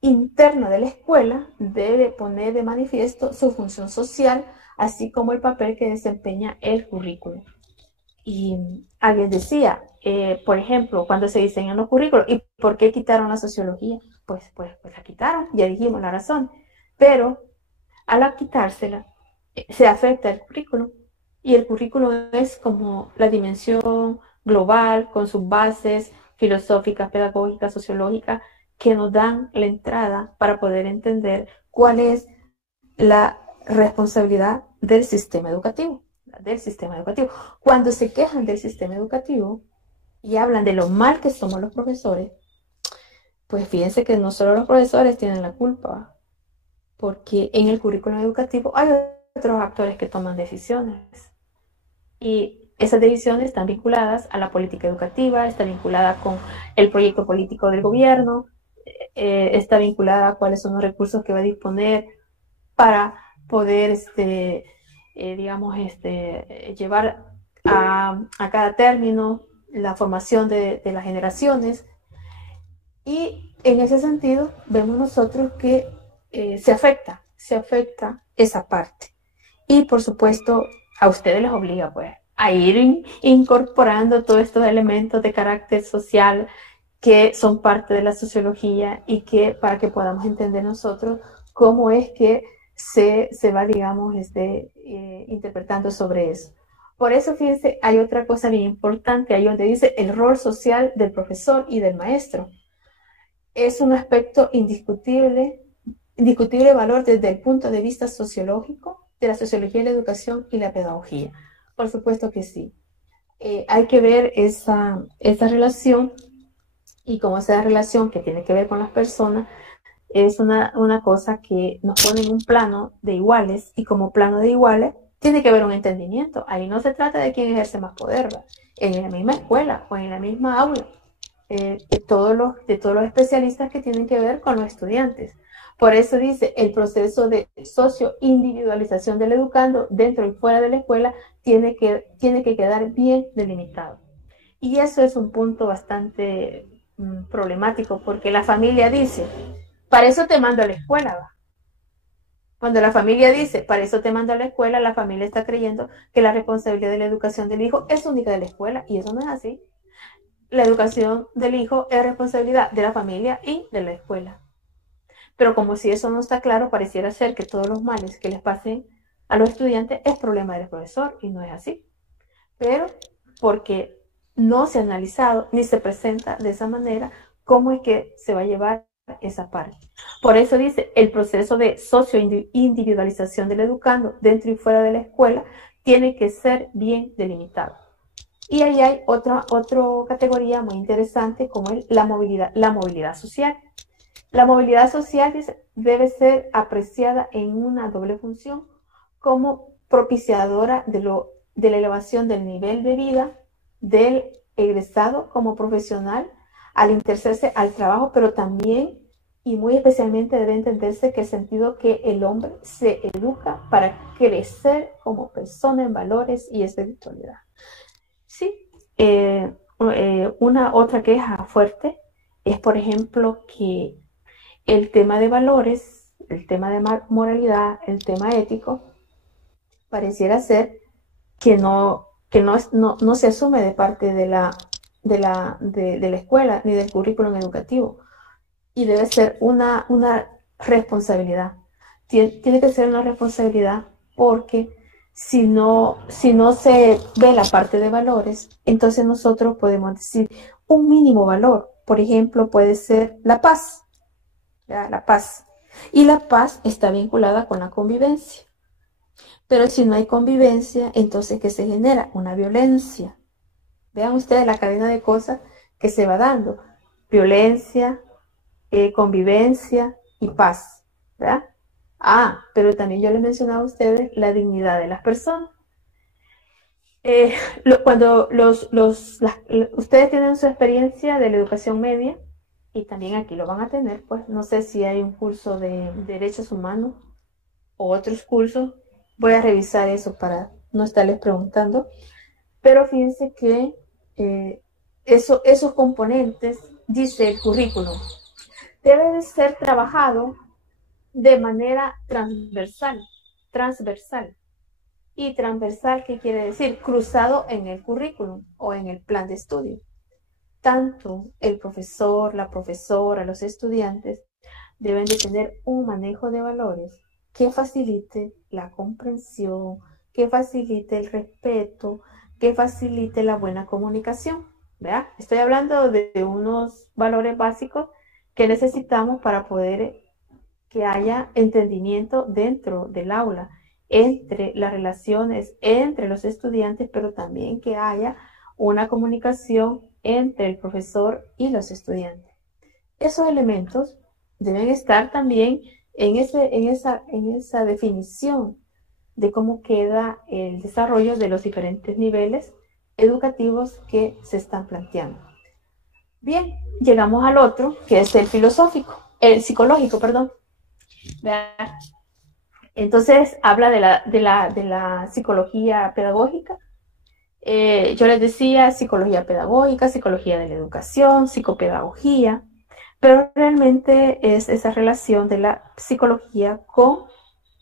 interna de la escuela debe poner de manifiesto su función social, así como el papel que desempeña el currículo. Y alguien decía, por ejemplo, cuando se diseñan los currículos, ¿y por qué quitaron la sociología? Pues la quitaron, ya dijimos la razón, pero al quitársela se afecta el currículo, y el currículo es como la dimensión global con sus bases filosóficas, pedagógicas, sociológicas, que nos dan la entrada para poder entender cuál es la responsabilidad del sistema educativo. Cuando se quejan del sistema educativo y hablan de lo mal que somos los profesores, pues fíjense que no solo los profesores tienen la culpa, porque en el currículo educativo hay otros actores que toman decisiones. Y esas decisiones están vinculadas a la política educativa, está vinculada con el proyecto político del gobierno, está vinculada a cuáles son los recursos que va a disponer para poder, llevar a cada término la formación de las generaciones. Y en ese sentido vemos nosotros que se afecta esa parte. Y por supuesto a ustedes les obliga pues a ir incorporando todos estos elementos de carácter social que son parte de la sociología y que para que podamos entender nosotros cómo es que se va, digamos, interpretando sobre eso. Por eso, fíjense, hay otra cosa bien importante, ahí donde dice el rol social del profesor y del maestro. Es un aspecto indiscutible valor desde el punto de vista sociológico, de la sociología de la educación y la pedagogía. Por supuesto que sí. Hay que ver esa relación, y como esa relación que tiene que ver con las personas, es una cosa que nos pone en un plano de iguales, y como plano de iguales tiene que haber un entendimiento. Ahí no se trata de quién ejerce más poder, ¿verdad? En la misma escuela o en la misma aula, de todos los especialistas que tienen que ver con los estudiantes. Por eso dice, el proceso de socio-individualización del educando dentro y fuera de la escuela tiene que quedar bien delimitado. Y eso es un punto bastante problemático, porque la familia dice, para eso te mando a la escuela, ¿va? Cuando la familia dice, para eso te mando a la escuela, la familia está creyendo que la responsabilidad de la educación del hijo es única de la escuela, y eso no es así. La educación del hijo es responsabilidad de la familia y de la escuela. Pero como si eso no está claro, pareciera ser que todos los males que les pasen a los estudiantes es problema del profesor, y no es así. Pero porque no se ha analizado ni se presenta de esa manera cómo es que se va a llevar esa parte. Por eso dice, el proceso de socio-individualización del educando dentro y fuera de la escuela tiene que ser bien delimitado. Y ahí hay otra categoría muy interesante, como es la movilidad social. La movilidad social debe ser apreciada en una doble función, como propiciadora de la elevación del nivel de vida del egresado como profesional al integrarse al trabajo, pero también y muy especialmente debe entenderse que el sentido que el hombre se educa para crecer como persona en valores y espiritualidad. Sí, una otra queja fuerte es, por ejemplo, que el tema de valores, el tema de moralidad, el tema ético, pareciera ser que no se asume de parte de la escuela ni del currículum educativo, y debe ser una responsabilidad. Tiene que ser una responsabilidad, porque si no se ve la parte de valores, entonces nosotros podemos decir un mínimo valor. Por ejemplo, puede ser la paz. La paz. Y la paz está vinculada con la convivencia. Pero si no hay convivencia, entonces ¿qué se genera? Una violencia. Vean ustedes la cadena de cosas que se va dando. Violencia, convivencia y paz, ¿verdad? Pero también yo les mencionaba a ustedes la dignidad de las personas. Cuando ustedes tienen su experiencia de la educación media, y también aquí lo van a tener, pues no sé si hay un curso de derechos humanos o otros cursos, voy a revisar eso para no estarles preguntando, pero fíjense que esos componentes, dice el currículum, debe de ser trabajado de manera transversal. Y transversal, ¿qué quiere decir? Cruzado en el currículum o en el plan de estudio. Tanto el profesor, la profesora, los estudiantes deben de tener un manejo de valores que facilite la comprensión, que facilite el respeto, que facilite la buena comunicación. ¿Verdad? Estoy hablando de unos valores básicos que necesitamos para poder que haya entendimiento dentro del aula, entre las relaciones entre los estudiantes, pero también que haya una comunicación entre el profesor y los estudiantes. Esos elementos deben estar también en esa definición de cómo queda el desarrollo de los diferentes niveles educativos que se están planteando. Bien, llegamos al otro, que es el psicológico, perdón. Entonces habla de la psicología pedagógica. Yo les decía psicología pedagógica, psicología de la educación, psicopedagogía, pero realmente es esa relación de la psicología con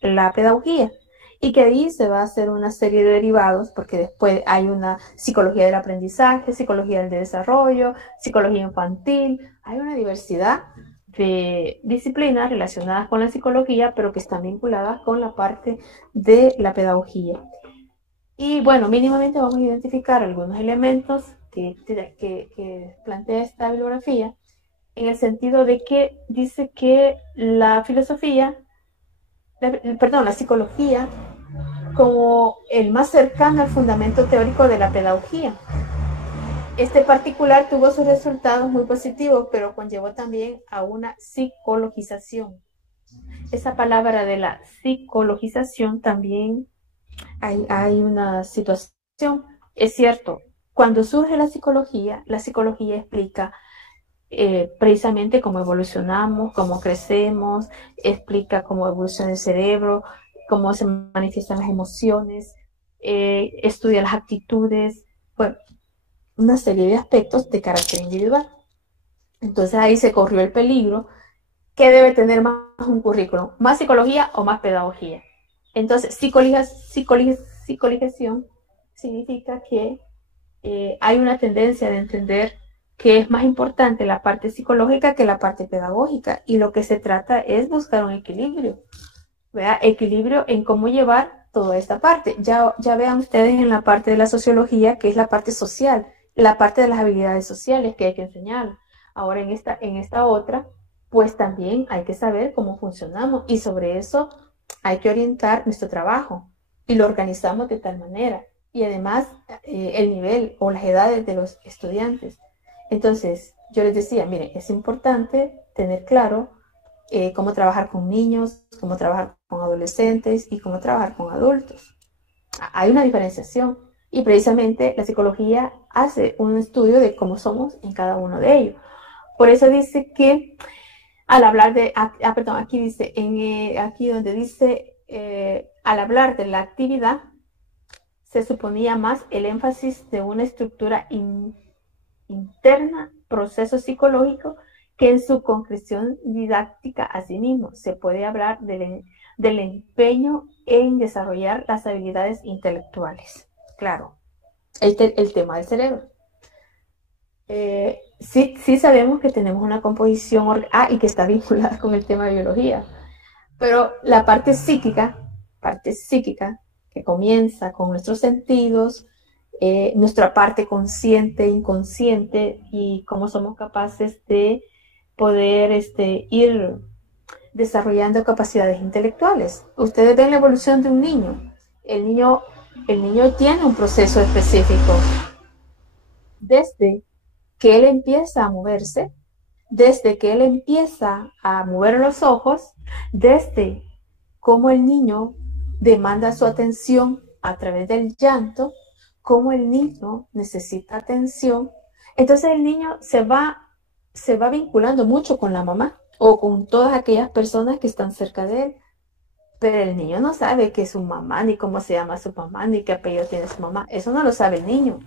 la pedagogía y que ahí se va a hacer una serie de derivados porque después hay una psicología del aprendizaje, psicología del desarrollo, psicología infantil, hay una diversidad de disciplinas relacionadas con la psicología pero que están vinculadas con la parte de la pedagogía. Y bueno, mínimamente vamos a identificar algunos elementos que plantea esta bibliografía en el sentido de que dice que la psicología como el más cercano al fundamento teórico de la pedagogía. Este particular tuvo sus resultados muy positivos, pero conllevó también a una psicologización. Esa palabra de la psicologización también hay una situación. Es cierto, cuando surge la psicología explica precisamente cómo evolucionamos, cómo crecemos, explica cómo evoluciona el cerebro, cómo se manifiestan las emociones, estudia las actitudes, bueno, una serie de aspectos de carácter individual. Entonces ahí se corrió el peligro que debe tener más un currículum, más psicología o más pedagogía. Entonces, psicologización significa que hay una tendencia de entender que es más importante la parte psicológica que la parte pedagógica y lo que se trata es buscar un equilibrio, ¿verdad? Equilibrio en cómo llevar toda esta parte. Ya vean ustedes en la parte de la sociología que es la parte social, la parte de las habilidades sociales que hay que enseñar. Ahora en esta otra, pues también hay que saber cómo funcionamos y sobre eso hay que orientar nuestro trabajo y lo organizamos de tal manera. Y además el nivel o las edades de los estudiantes. Entonces, yo les decía, miren, es importante tener claro cómo trabajar con niños, cómo trabajar con adolescentes y cómo trabajar con adultos. Hay una diferenciación y precisamente la psicología hace un estudio de cómo somos en cada uno de ellos. Por eso dice que al hablar de, aquí dice, aquí donde dice, al hablar de la actividad, se suponía más el énfasis de una estructura interna, proceso psicológico, que en su concreción didáctica a sí mismo. Se puede hablar del empeño en desarrollar las habilidades intelectuales. Claro, el tema del cerebro. Sí sabemos que tenemos una composición y que está vinculada con el tema de biología, pero la parte psíquica que comienza con nuestros sentidos, nuestra parte consciente, inconsciente y cómo somos capaces de poder ir desarrollando capacidades intelectuales. Ustedes ven la evolución de un niño. El niño tiene un proceso específico. Desde que él empieza a moverse, desde que él empieza a mover los ojos, desde cómo el niño demanda su atención a través del llanto, cómo el niño necesita atención. Entonces el niño se va vinculando mucho con la mamá o con todas aquellas personas que están cerca de él. Pero el niño no sabe qué es su mamá, ni cómo se llama su mamá, ni qué apellido tiene su mamá. Eso no lo sabe el niño.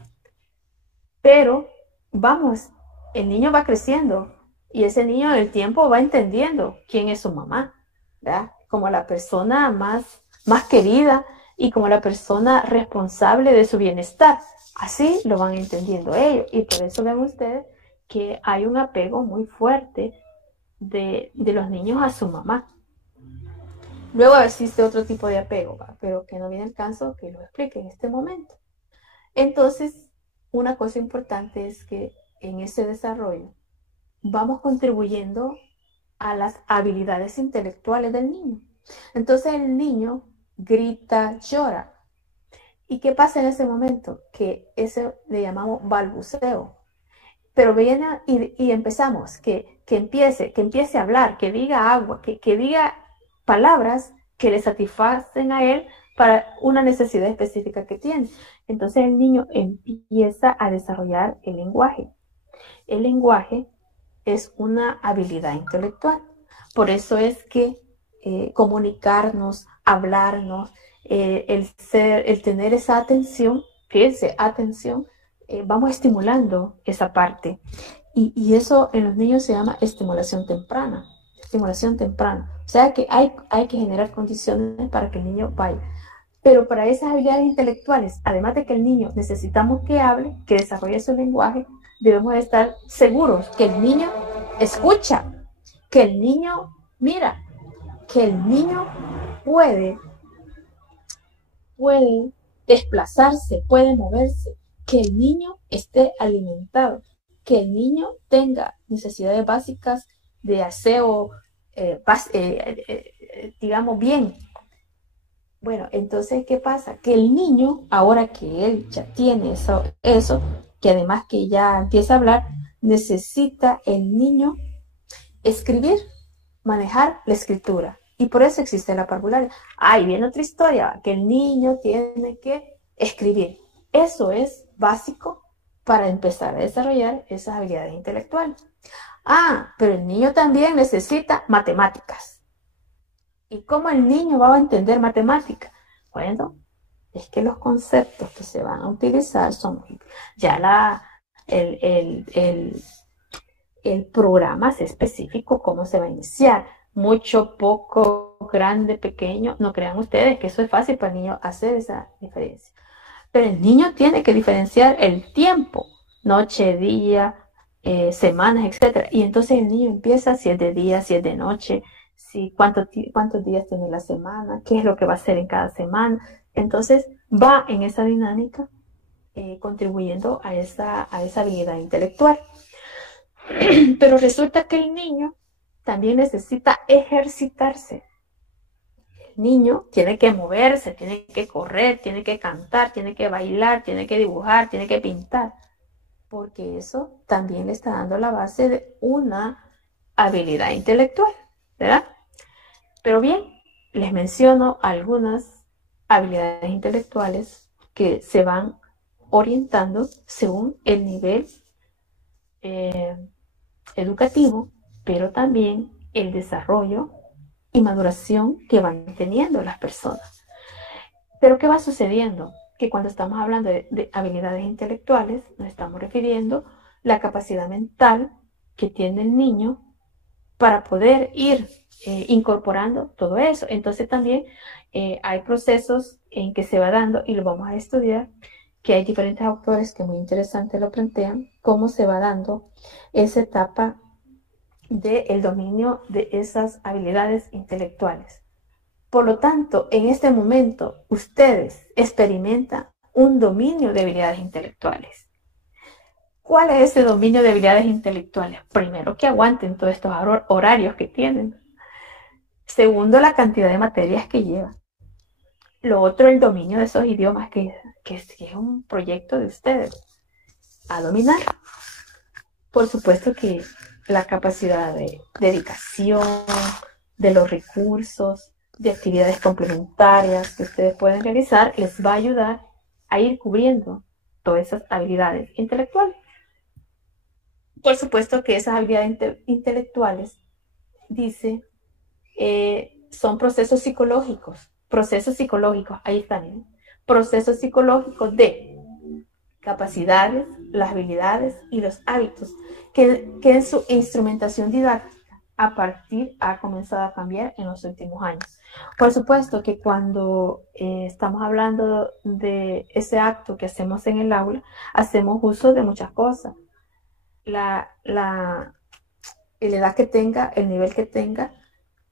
Pero, vamos, el niño va creciendo y ese niño en el tiempo va entendiendo quién es su mamá, ¿verdad? Como la persona más querida y como la persona responsable de su bienestar. Así lo van entendiendo ellos y por eso ven ustedes que hay un apego muy fuerte de los niños a su mamá. Luego existe otro tipo de apego, ¿va? Pero que no viene al caso que lo explique en este momento. Entonces, una cosa importante es que en ese desarrollo vamos contribuyendo a las habilidades intelectuales del niño. Entonces el niño grita, llora. ¿Y qué pasa en ese momento? Que eso le llamamos balbuceo. Pero viene y empezamos, que empiece a hablar, que diga agua, que diga palabras que le satisfacen a él para una necesidad específica que tiene. Entonces el niño empieza a desarrollar el lenguaje. El lenguaje es una habilidad intelectual. Por eso es que comunicarnos, hablarnos, el tener esa atención, fíjense, atención, vamos estimulando esa parte. Y eso en los niños se llama estimulación temprana. Estimulación temprana. O sea que hay que generar condiciones para que el niño vaya. Pero para esas habilidades intelectuales, además de que el niño necesitamos que hable, que desarrolle su lenguaje, debemos estar seguros que el niño escucha, que el niño mira, que el niño puede desplazarse, puede moverse, que el niño esté alimentado, que el niño tenga necesidades básicas de aseo, digamos bien. Bueno, entonces, ¿qué pasa? Que el niño, ahora que él ya tiene eso, que además que ya empieza a hablar, necesita el niño escribir, manejar la escritura. Y por eso existe la parvularia. Ahí viene otra historia, que el niño tiene que escribir. Eso es básico para empezar a desarrollar esas habilidades intelectuales. Pero el niño también necesita matemáticas. ¿Y cómo el niño va a entender matemáticas? Bueno, es que los conceptos que se van a utilizar son ya el programa es específico, cómo se va a iniciar. Mucho, poco, grande, pequeño. No crean ustedes que eso es fácil para el niño hacer esa diferencia. Pero el niño tiene que diferenciar el tiempo, noche, día, semanas, etc. Y entonces el niño empieza si es de día, si es de noche, si cuántos días tiene la semana, qué es lo que va a hacer en cada semana. Entonces va en esa dinámica contribuyendo a esa habilidad intelectual. Pero resulta que el niño también necesita ejercitarse. El niño tiene que moverse, tiene que correr, tiene que cantar, tiene que bailar, tiene que dibujar, tiene que pintar, porque eso también le está dando la base de una habilidad intelectual, ¿verdad? Pero bien, les menciono algunas habilidades intelectuales que se van orientando según el nivel educativo, pero también el desarrollo y maduración que van teniendo las personas. Pero ¿qué va sucediendo? Que cuando estamos hablando de habilidades intelectuales, nos estamos refiriendo a la capacidad mental que tiene el niño para poder ir incorporando todo eso. Entonces también hay procesos en que se va dando, y lo vamos a estudiar, que hay diferentes autores que muy interesante lo plantean, cómo se va dando esa etapa del dominio de esas habilidades intelectuales. Por lo tanto, en este momento, ustedes experimentan un dominio de habilidades intelectuales. ¿Cuál es ese dominio de habilidades intelectuales? Primero, que aguanten todos estos horarios que tienen. Segundo, la cantidad de materias que llevan. Lo otro, el dominio de esos idiomas, que es un proyecto de ustedes a dominar. Por supuesto que la capacidad de dedicación, de los recursos, de actividades complementarias que ustedes pueden realizar, les va a ayudar a ir cubriendo todas esas habilidades intelectuales. Por supuesto que esas habilidades intelectuales, dice, son procesos psicológicos, ahí están, procesos psicológicos de capacidades, las habilidades y los hábitos que en su instrumentación didáctica ha comenzado a cambiar en los últimos años. Por supuesto que cuando estamos hablando de ese acto que hacemos en el aula, hacemos uso de muchas cosas. La edad que tenga, el nivel que tenga,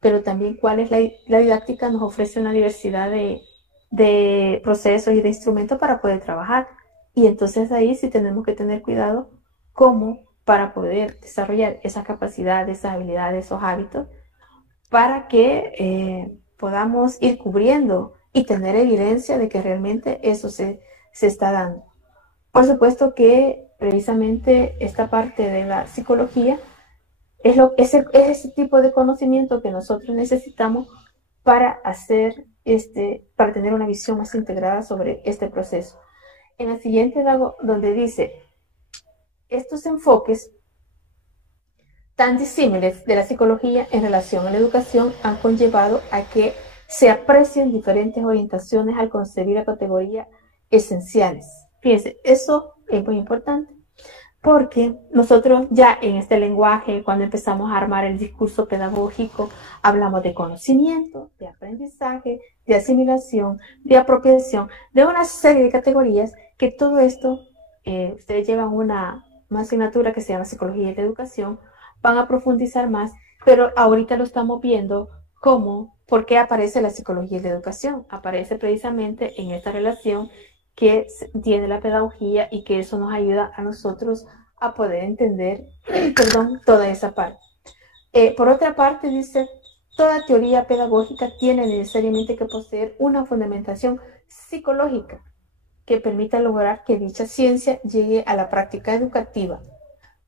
pero también cuál es la didáctica, nos ofrece una diversidad de procesos y de instrumentos para poder trabajar. Y entonces ahí sí tenemos que tener cuidado cómo para poder desarrollar esas capacidades, esas habilidades, esos hábitos, para que podamos ir cubriendo y tener evidencia de que realmente eso se está dando. Por supuesto que precisamente esta parte de la psicología es ese tipo de conocimiento que nosotros necesitamos para para tener una visión más integrada sobre este proceso. En el siguiente, donde dice, estos enfoques tan disímiles de la psicología en relación a la educación han conllevado a que se aprecien diferentes orientaciones al concebir la categoría esenciales. Fíjense, eso es muy importante. Porque nosotros ya en este lenguaje, cuando empezamos a armar el discurso pedagógico, hablamos de conocimiento, de aprendizaje, de asimilación, de apropiación, de una serie de categorías que todo esto, ustedes llevan una asignatura que se llama Psicología y Educación, van a profundizar más, pero ahorita lo estamos viendo como, ¿por qué aparece la psicología y la educación? Aparece precisamente en esta relación que tiene la pedagogía y que eso nos ayuda a nosotros a poder entender, perdón, toda esa parte. Por otra parte, dice, toda teoría pedagógica tiene necesariamente que poseer una fundamentación psicológica que permita lograr que dicha ciencia llegue a la práctica educativa,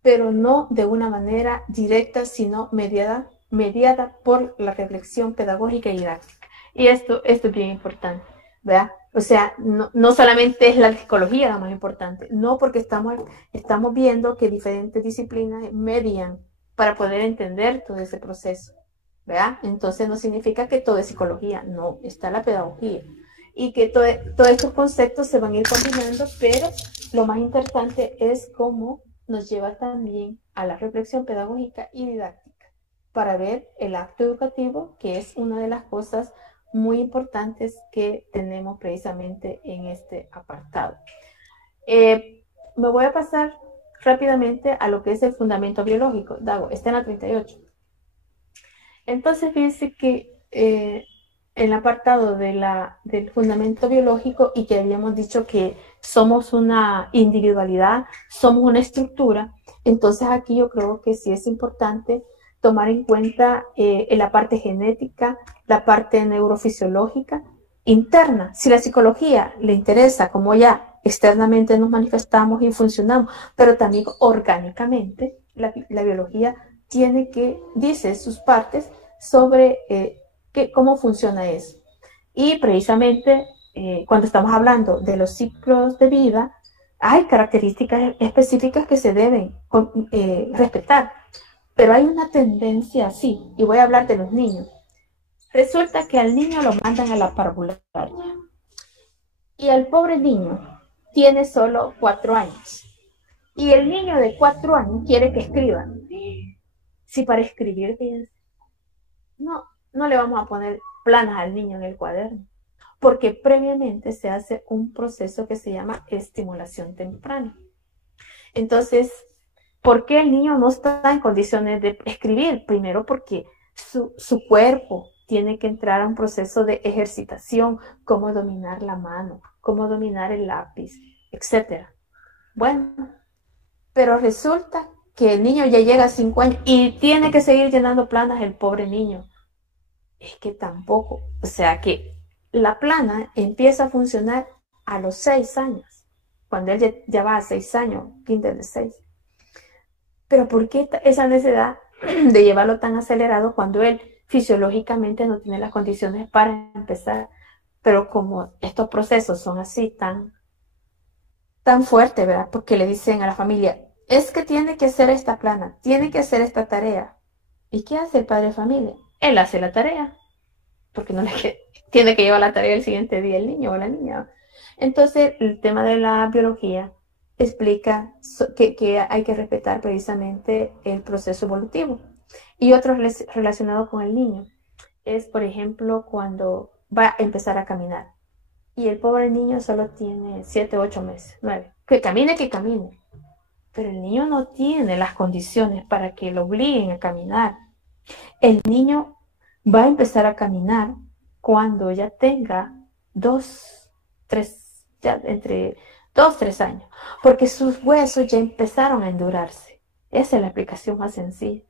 pero no de una manera directa, sino mediada por la reflexión pedagógica y didáctica. Y esto es bien importante, ¿verdad? O sea, no solamente es la psicología la más importante, no, porque estamos viendo que diferentes disciplinas median para poder entender todo ese proceso, ¿verdad? Entonces no significa que todo es psicología, no, está la pedagogía. Y que todos estos conceptos se van a ir combinando, pero lo más importante es cómo nos lleva también a la reflexión pedagógica y didáctica para ver el acto educativo, que es una de las cosas muy importantes que tenemos precisamente en este apartado. Me voy a pasar rápidamente a lo que es el fundamento biológico. Dago, está en la 38. Entonces, fíjense que en el apartado del fundamento biológico, y que habíamos dicho que somos una individualidad, somos una estructura, entonces aquí yo creo que sí es importante tomar en cuenta la parte genética, la parte neurofisiológica interna. Si la psicología le interesa, como ya externamente nos manifestamos y funcionamos, pero también orgánicamente, la biología tiene que, dice sus partes sobre cómo funciona eso. Y precisamente cuando estamos hablando de los ciclos de vida, hay características específicas que se deben respetar. Pero hay una tendencia así, y voy a hablar de los niños. Resulta que al niño lo mandan a la parvularia. Y el pobre niño tiene solo 4 años. Y el niño de 4 años quiere que escriba. Si para escribir, fíjense, no le vamos a poner planas al niño en el cuaderno, porque previamente se hace un proceso que se llama estimulación temprana. Entonces, ¿por qué el niño no está en condiciones de escribir? Primero porque su cuerpo tiene que entrar a un proceso de ejercitación, cómo dominar la mano, cómo dominar el lápiz, etc. Bueno, pero resulta que el niño ya llega a 5 años y tiene que seguir llenando planas el pobre niño. Es que tampoco, o sea que la plana empieza a funcionar a los 6 años, cuando él ya va a 6 años, kinder de 6. Pero ¿por qué esa necesidad de llevarlo tan acelerado cuando él fisiológicamente no tiene las condiciones para empezar? Pero como estos procesos son así tan fuertes, ¿verdad? Porque le dicen a la familia, es que tiene que hacer esta plana, tiene que hacer esta tarea. ¿Y qué hace el padre de familia? Él hace la tarea, porque no le tiene que llevar la tarea el siguiente día el niño o la niña. Entonces, el tema de la biología explica que hay que respetar precisamente el proceso evolutivo. Y otro relacionado con el niño es, por ejemplo, cuando va a empezar a caminar. Y el pobre niño solo tiene 7, 8 meses, 9. Que camine. Pero el niño no tiene las condiciones para que lo obliguen a caminar. El niño va a empezar a caminar cuando ya tenga 2, 3, ya entre 2, 3 años, porque sus huesos ya empezaron a endurarse. Esa es la explicación más sencilla.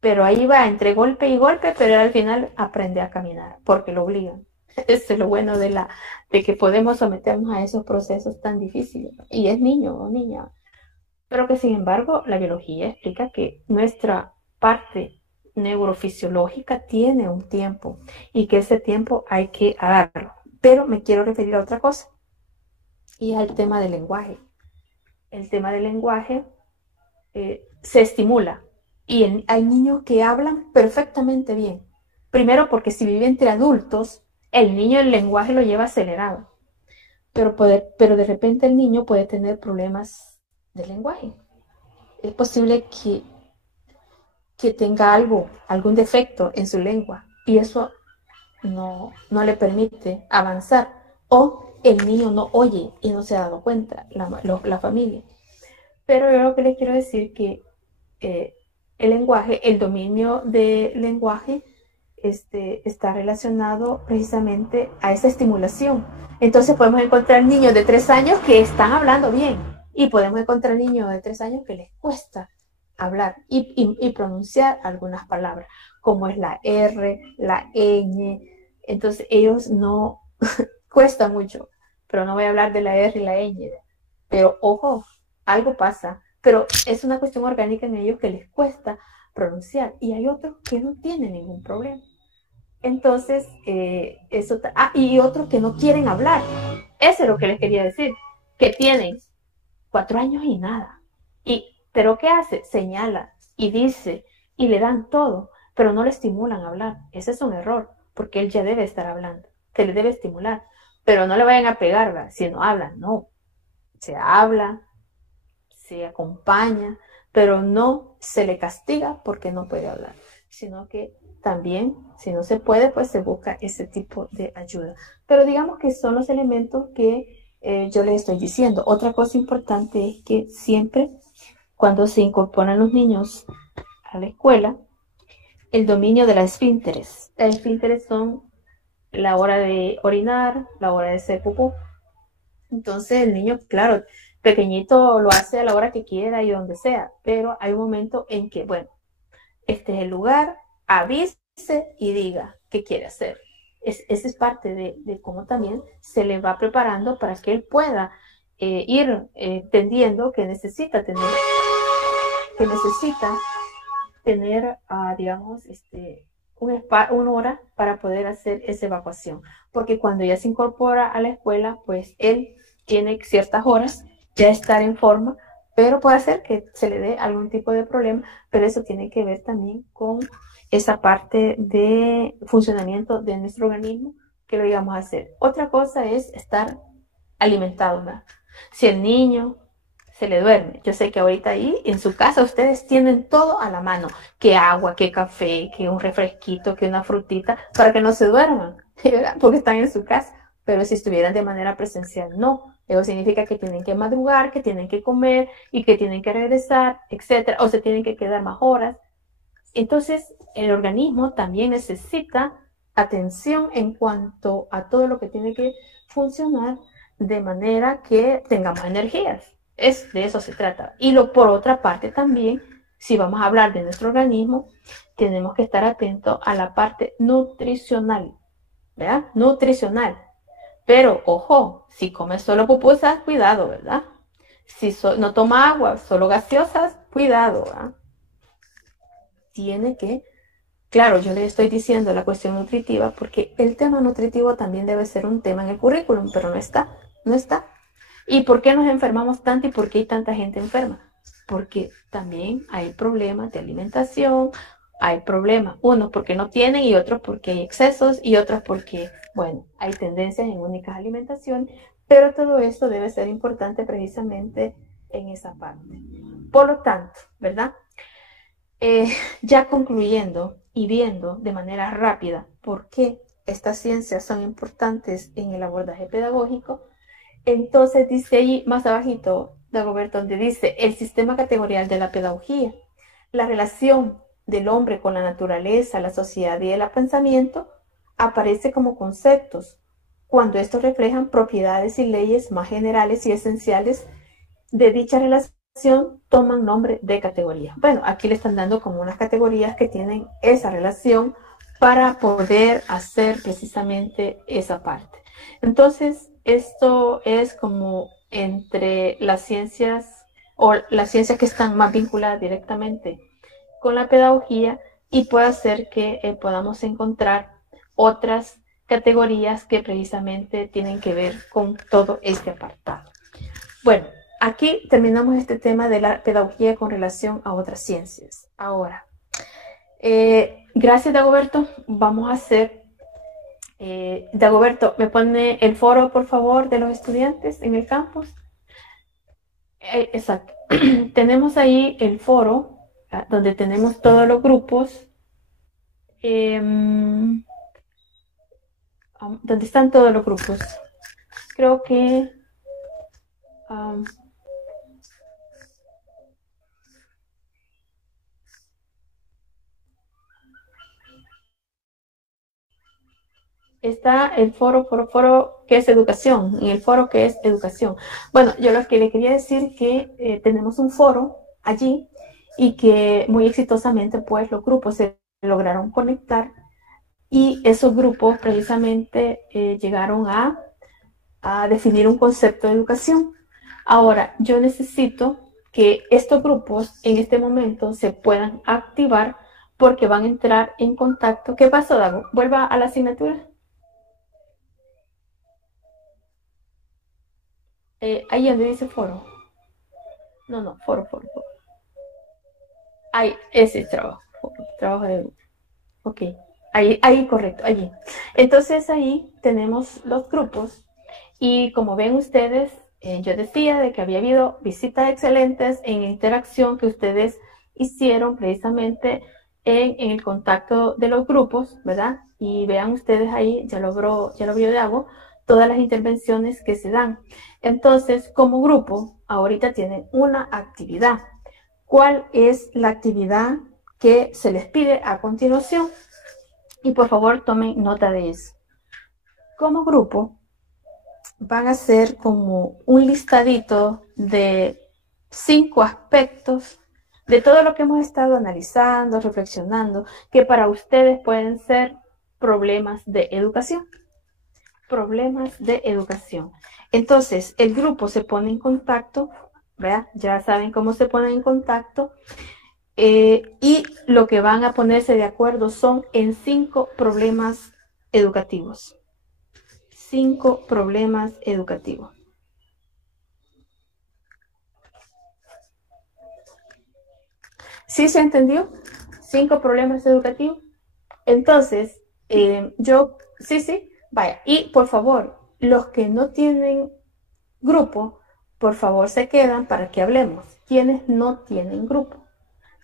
Pero ahí va entre golpe y golpe, pero al final aprende a caminar, porque lo obligan. Eso es lo bueno de que podemos someternos a esos procesos tan difíciles. Y es niño o niña. Pero que sin embargo la biología explica que nuestra parte neurofisiológica tiene un tiempo y que ese tiempo hay que darlo. Pero me quiero referir a otra cosa, y es el tema del lenguaje. El tema del lenguaje se estimula, y hay niños que hablan perfectamente bien. Primero porque si vive entre adultos, el niño el lenguaje lo lleva acelerado, pero de repente el niño puede tener problemas de lenguaje. es posible que tenga algún defecto en su lengua y eso no le permite avanzar o el niño no oye y no se ha dado cuenta, la familia. Pero yo lo que les quiero decir que el lenguaje, el dominio del lenguaje está relacionado precisamente a esa estimulación. Entonces podemos encontrar niños de 3 años que están hablando bien y podemos encontrar niños de 3 años que les cuesta hablar y pronunciar algunas palabras, como es la R, la ñ. Entonces ellos no, cuesta mucho, pero no voy a hablar de la R y la ñ. Pero ojo, algo pasa, pero es una cuestión orgánica en ellos que les cuesta pronunciar y hay otros que no tienen ningún problema. Entonces, y otros que no quieren hablar. Eso es lo que les quería decir, que tienen 4 años y nada. Pero ¿qué hace? Señala y dice y le dan todo, pero no le estimulan a hablar. Ese es un error, porque él ya debe estar hablando, se le debe estimular, pero no le vayan a pegar, ¿verdad? Si no hablan, no. Se habla, se acompaña, pero no se le castiga porque no puede hablar, sino que también, si no se puede, pues se busca ese tipo de ayuda. Pero digamos que son los elementos que yo les estoy diciendo. Otra cosa importante es que siempre, cuando se incorporan los niños a la escuela, el dominio de las esfínteres. Las esfínteres son la hora de orinar, la hora de hacer popó. Entonces el niño, claro, pequeñito lo hace a la hora que quiera y donde sea, pero hay un momento en que, bueno, este es el lugar, avise y diga qué quiere hacer. Esa es parte de cómo también se le va preparando para que él pueda ir entendiendo que necesita tener, digamos, una hora para poder hacer esa evacuación. Porque cuando ya se incorpora a la escuela, pues él tiene ciertas horas ya estar en forma, pero puede ser que se le dé algún tipo de problema, pero eso tiene que ver también con esa parte de funcionamiento de nuestro organismo que lo íbamos a hacer. Otra cosa es estar alimentado, ¿verdad? Si el niño se le duerme, yo sé que ahorita ahí en su casa ustedes tienen todo a la mano, que agua, que café, que un refresquito, que una frutita, para que no se duerman, ¿verdad? Porque están en su casa, pero si estuvieran de manera presencial, no. Eso significa que tienen que madrugar, que tienen que comer y que tienen que regresar, etcétera, o se tienen que quedar más horas. Entonces, el organismo también necesita atención en cuanto a todo lo que tiene que funcionar de manera que tengamos energías. De eso se trata. Y por otra parte también, si vamos a hablar de nuestro organismo, tenemos que estar atentos a la parte nutricional, ¿verdad? Nutricional. Pero, ojo, si comes solo pupusas, cuidado, ¿verdad? Si no toma agua, solo gaseosas, cuidado, ¿verdad? Tiene que, claro, yo le estoy diciendo la cuestión nutritiva porque el tema nutritivo también debe ser un tema en el currículum, pero no está. ¿Y por qué nos enfermamos tanto y por qué hay tanta gente enferma? Porque también hay problemas de alimentación, hay problemas, unos porque no tienen y otros porque hay excesos y otros porque, bueno, hay tendencias en únicas alimentaciones, pero todo esto debe ser importante precisamente en esa parte. Por lo tanto, ¿verdad? Ya concluyendo y viendo de manera rápida por qué estas ciencias son importantes en el abordaje pedagógico, entonces dice ahí más abajito, Dagoberto, donde dice el sistema categorial de la pedagogía, la relación del hombre con la naturaleza, la sociedad y el pensamiento, aparece como conceptos, cuando estos reflejan propiedades y leyes más generales y esenciales de dicha relación, toman nombre de categoría. Bueno, aquí le están dando como unas categorías que tienen esa relación para poder hacer precisamente esa parte. Entonces, esto es como entre las ciencias o las ciencias que están más vinculadas directamente con la pedagogía y puede hacer que podamos encontrar otras categorías que precisamente tienen que ver con todo este apartado. Bueno, aquí terminamos este tema de la pedagogía con relación a otras ciencias. Ahora, gracias, Dagoberto. Vamos a hacer, Dagoberto, ¿me pone el foro, por favor, de los estudiantes en el campus? Exacto. Tenemos ahí el foro, donde tenemos todos los grupos, donde están todos los grupos. Creo que está el foro que es educación, en el foro que es educación. Bueno, yo lo que le quería decir que tenemos un foro allí y que muy exitosamente pues los grupos se lograron conectar y esos grupos precisamente llegaron a definir un concepto de educación. Ahora, yo necesito que estos grupos en este momento se puedan activar porque van a entrar en contacto. ¿Qué pasó, Dago? ¿Vuelva a la asignatura? Ahí donde dice foro. No, foro. Ahí, ese trabajo de grupo. Ok, ahí correcto, allí. Entonces ahí tenemos los grupos y como ven ustedes, yo decía de que había habido visitas excelentes en interacción que ustedes hicieron precisamente en el contacto de los grupos, ¿verdad? Y vean ustedes ahí, ya lo vio de algo, todas las intervenciones que se dan. Entonces, como grupo, ahorita tienen una actividad. ¿Cuál es la actividad que se les pide a continuación? Y por favor tomen nota de eso. Como grupo van a hacer como un listadito de 5 aspectos de todo lo que hemos estado analizando, reflexionando, que para ustedes pueden ser problemas de educación. Problemas de educación. Entonces, el grupo se pone en contacto, ¿verdad? Ya saben cómo se ponen en contacto. Y lo que van a ponerse de acuerdo son en 5 problemas educativos. 5 problemas educativos. ¿Sí se entendió? 5 problemas educativos. Entonces, sí, vaya. Y por favor, los que no tienen grupo, por favor se quedan para que hablemos. ¿Quiénes no tienen grupo?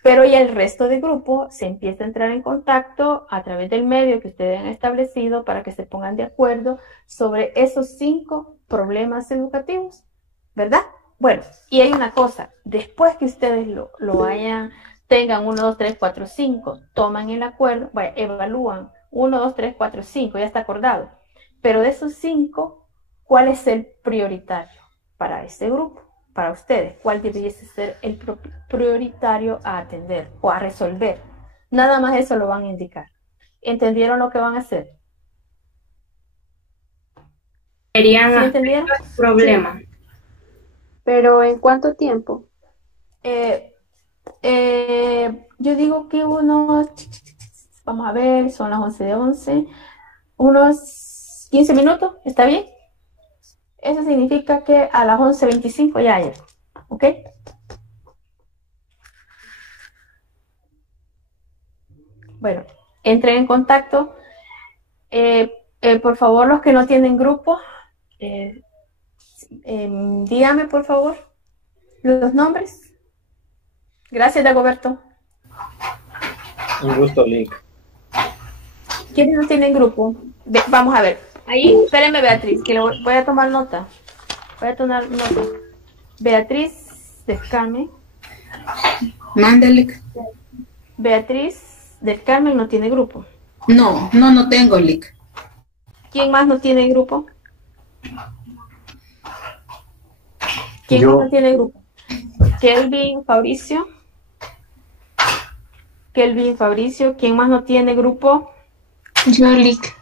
Pero ya el resto del grupo se empieza a entrar en contacto a través del medio que ustedes han establecido para que se pongan de acuerdo sobre esos 5 problemas educativos, ¿verdad? Bueno, y hay una cosa, después que ustedes tengan 1, 2, 3, 4, 5, toman el acuerdo, evalúan 1, 2, 3, 4, 5, ya está acordado. Pero de esos 5, ¿cuál es el prioritario para ese grupo? Para ustedes, ¿cuál debiese ser el prioritario a atender o a resolver? Nada más eso lo van a indicar. ¿Entendieron lo que van a hacer? Serían ¿sí entendieron? Problemas. Sí. ¿Pero en cuánto tiempo? Yo digo que vamos a ver, son las 11 de 11, unos 15 minutos, ¿está bien? Eso significa que a las 11:25 ya hay, ¿ok? Bueno, entren en contacto. Por favor, los que no tienen grupo, dígame, por favor, los nombres. Gracias, Dagoberto. Un gusto, Lick. ¿Quiénes no tienen grupo? Vamos a ver. Ahí, espérenme, Beatriz, que voy a tomar nota. Beatriz del Carmen. Mándale. Beatriz del Carmen no tiene grupo. No tengo, Lick. ¿Quién más no tiene grupo? ¿Quién más no tiene grupo? Kelvin Fabricio. ¿Quién más no tiene grupo? Yo, Lick.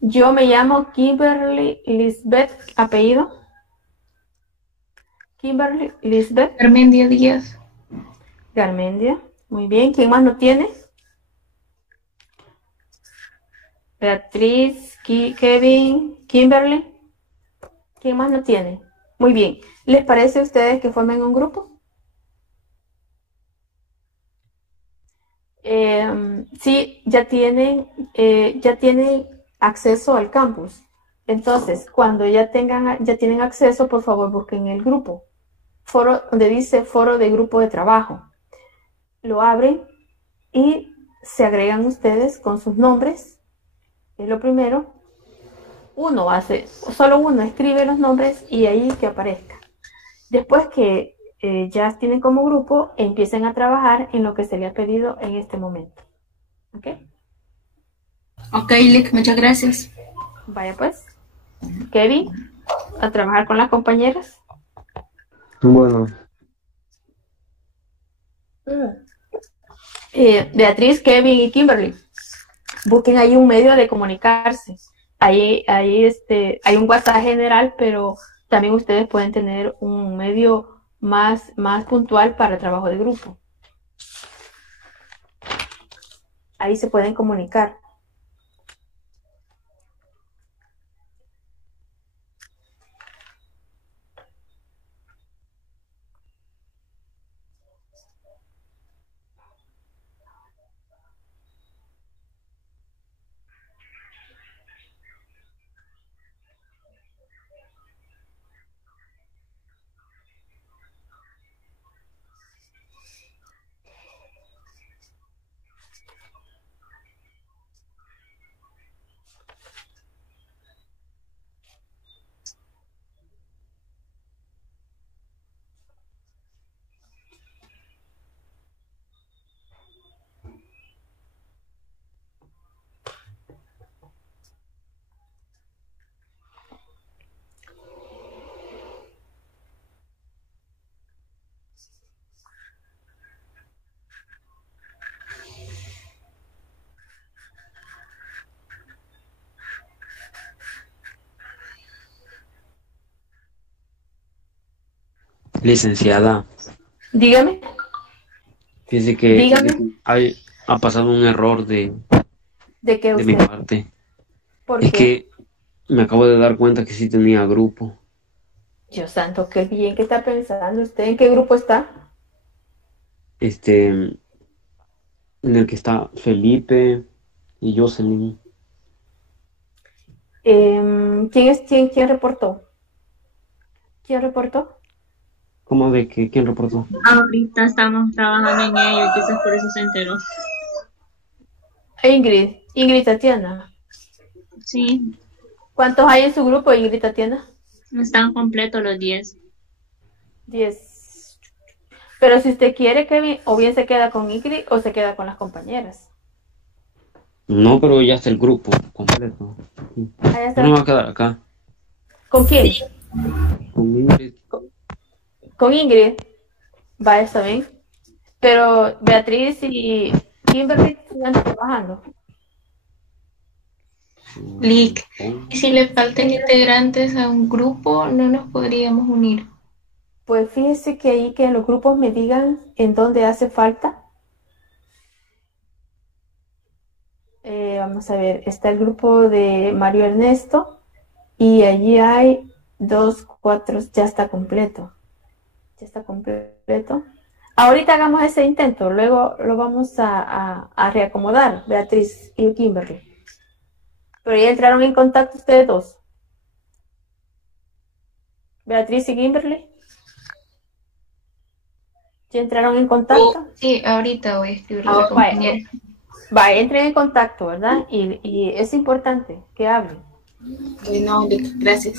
Yo me llamo Kimberly Lisbeth, apellido. Kimberly Lisbeth. Garmendia Díaz. Garmendia, muy bien. ¿Quién más no tiene? Beatriz, Kevin, Kimberly. ¿Quién más no tiene? Muy bien. ¿Les parece a ustedes que formen un grupo? Sí, ya tienen acceso al campus. Entonces, cuando ya tienen acceso, por favor busquen el grupo. foro donde dice foro de grupo de trabajo. Lo abren y se agregan ustedes con sus nombres. Es lo primero. Solo uno escribe los nombres y ahí que aparezca. Después que ya tienen como grupo, empiecen a trabajar en lo que se le ha pedido en este momento. ¿Ok? Ok, Lick, muchas gracias. Vaya pues. Kevin, a trabajar con las compañeras. Bueno, Beatriz, Kevin y Kimberly, busquen ahí un medio de comunicarse. Ahí hay un WhatsApp general, pero también ustedes pueden tener un medio más puntual para el trabajo de grupo. Ahí se pueden comunicar. Licenciada, Dígame, fíjese que dígame, ha pasado un error ¿de qué de mi usted? parte. ¿Por Es qué? que me acabo de dar cuenta que sí tenía grupo. Dios santo, qué bien que está pensando usted. ¿En qué grupo está? En el que está Felipe y Jocelyn. ¿Quién reportó? ¿Quién reportó? ¿Cómo de que quién reportó? Ahorita estamos trabajando en ello y quizás por eso se enteró. Ingrid Tatiana. Sí, ¿Cuántos hay en su grupo, Ingrid Tatiana? no están completos los 10. 10. Pero si usted quiere, Kevin, o bien se queda con Ingrid o se queda con las compañeras. No, pero ya está el grupo completo. Sí. Allá Yo no me voy está. a quedar acá ¿Con quién? con Ingrid. Con Ingrid. Va, está bien. Pero Beatriz y Kimberly están trabajando. Lick, y si le faltan integrantes a un grupo, no nos podríamos unir. Pues fíjese que ahí que en los grupos me digan en dónde hace falta. Vamos a ver, está el grupo de Mario Ernesto y allí hay 2, 4, ya está completo. Ya está completo. Ahorita hagamos ese intento, luego lo vamos a reacomodar, Beatriz y Kimberly. Pero ya entraron en contacto ustedes dos. Beatriz y Kimberly. ¿Ya entraron en contacto? Sí, ahorita voy a escribirle a la Vaya, compañera. entren en contacto, ¿verdad? Y es importante que hablen. Bueno, Lick, gracias.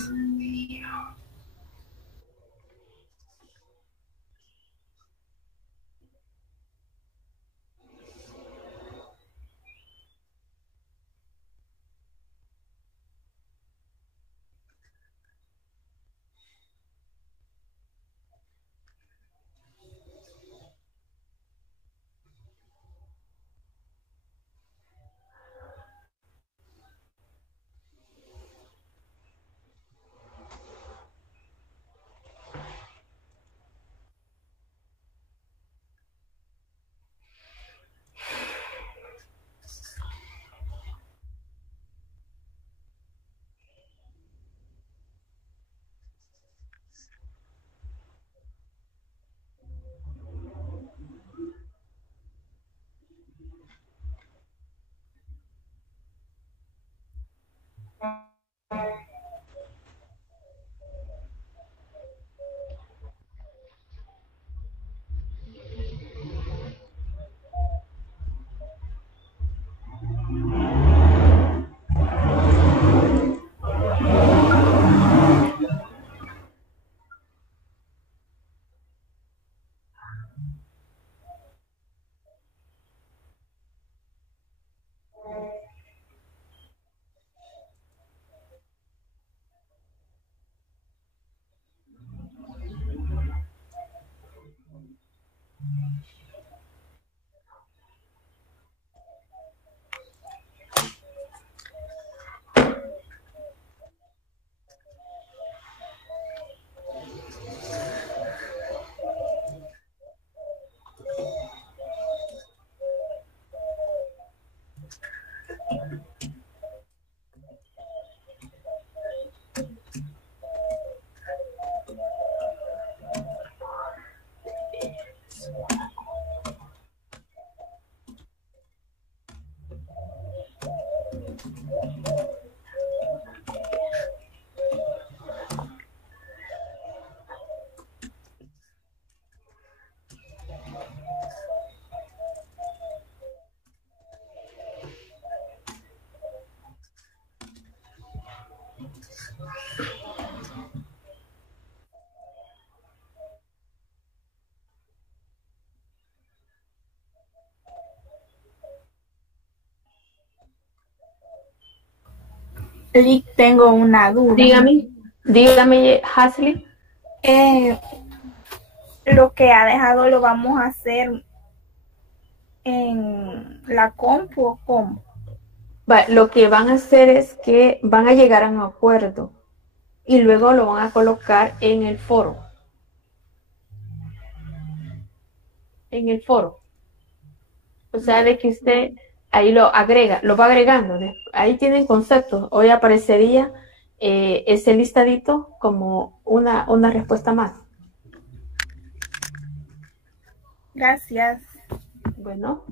Lick, tengo una duda. Dígame, Hasley. Lo que ha dejado lo vamos a hacer en la compu o cómo. Lo que van a hacer es que van a llegar a un acuerdo y luego lo van a colocar en el foro. En el foro. O sea, de que usted ahí lo agrega, lo va agregando. Ahí tienen conceptos. Hoy aparecería ese listadito como una respuesta más. Gracias. Bueno.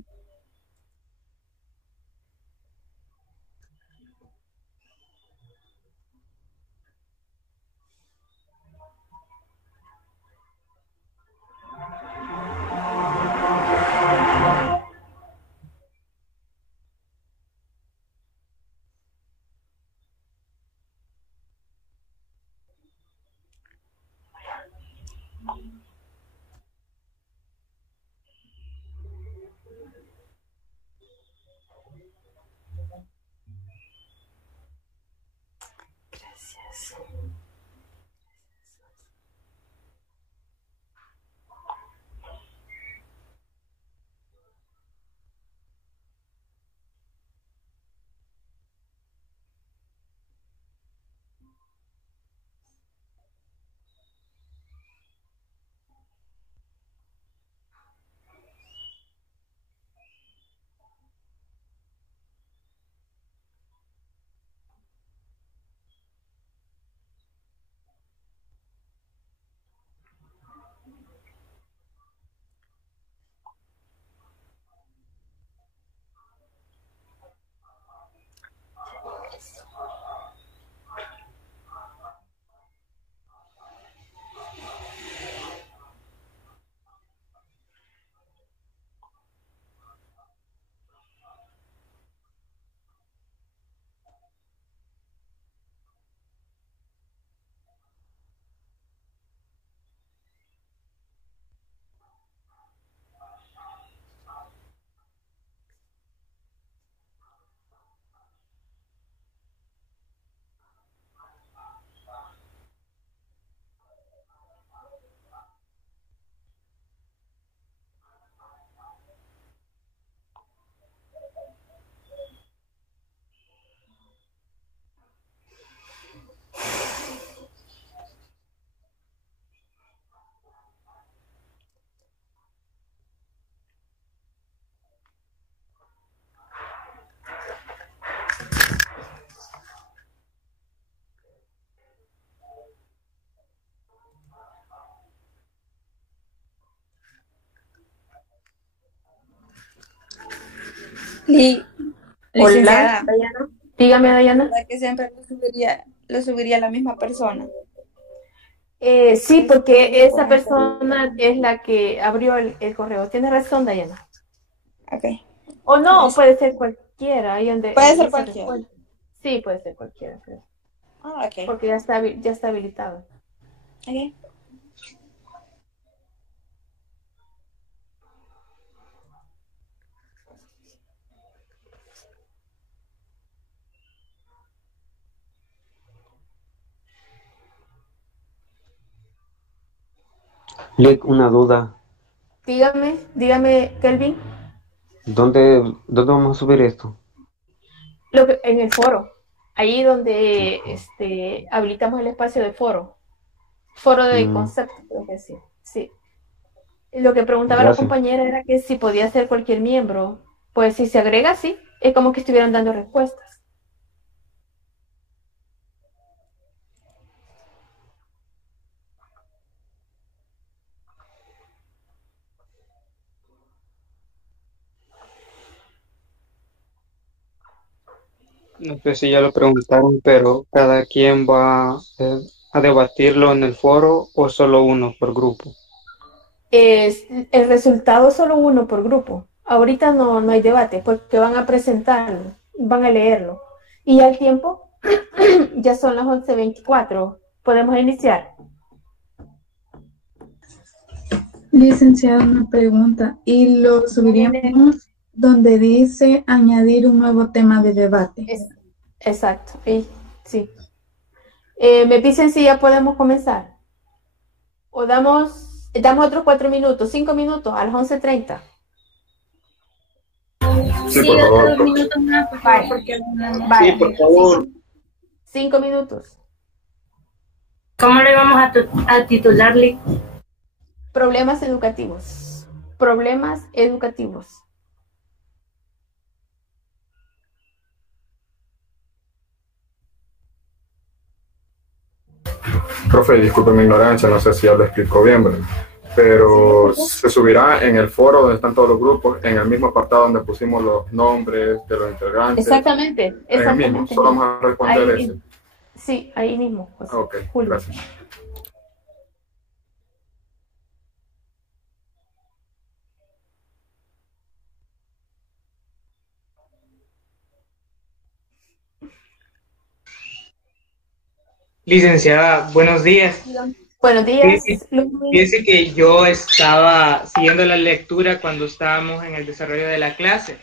Licenciada. Hola, Dayana. Dígame, Dayana. ¿Verdad que siempre lo subiría la misma persona? Sí, porque esa persona es la que abrió el correo. Tiene razón, Dayana. Ok. O no, puede ser cualquiera. Ahí donde Puede ser cualquiera. Sí, puede ser cualquiera, creo. Ah, ok. Porque ya está habilitado. Ok. Lick, una duda. Dígame, Kelvin. ¿Dónde vamos a subir esto? En el foro. Ahí donde habilitamos el espacio de foro. Foro de concepto, creo que sí. Sí. Lo que preguntaba la compañera era que si podía ser cualquier miembro. Pues si se agrega, sí. Es como que estuvieran dando respuestas. No sé si ya lo preguntaron, pero ¿cada quien va a debatirlo en el foro o solo uno por grupo? Es el resultado solo uno por grupo. Ahorita no hay debate porque van a presentarlo, van a leerlo. Y al tiempo, ya son las 11:24. ¿Podemos iniciar? Licenciada, una pregunta. ¿Y lo subiríamos donde dice añadir un nuevo tema de debate? Exacto, sí. Me dicen si ya podemos comenzar. O damos otros 4 minutos, 5 minutos, a las 11:30. Sí, por favor. 2 minutos más, por favor, porque Sí, por favor. 5 minutos. ¿Cómo le vamos a titular, Lick? Problemas educativos. Problemas educativos. Profe, disculpe mi ignorancia, no sé si ya lo explico bien, ¿verdad? Pero se subirá en el foro donde están todos los grupos, en el mismo apartado donde pusimos los nombres de los integrantes. Exactamente. En el mismo, solo vamos a responder ahí, ese. Sí, ahí mismo. Pues, ok, Julio. Gracias. Licenciada, buenos días. Buenos días. Fíjese que yo estaba siguiendo la lectura cuando estábamos en el desarrollo de la clase,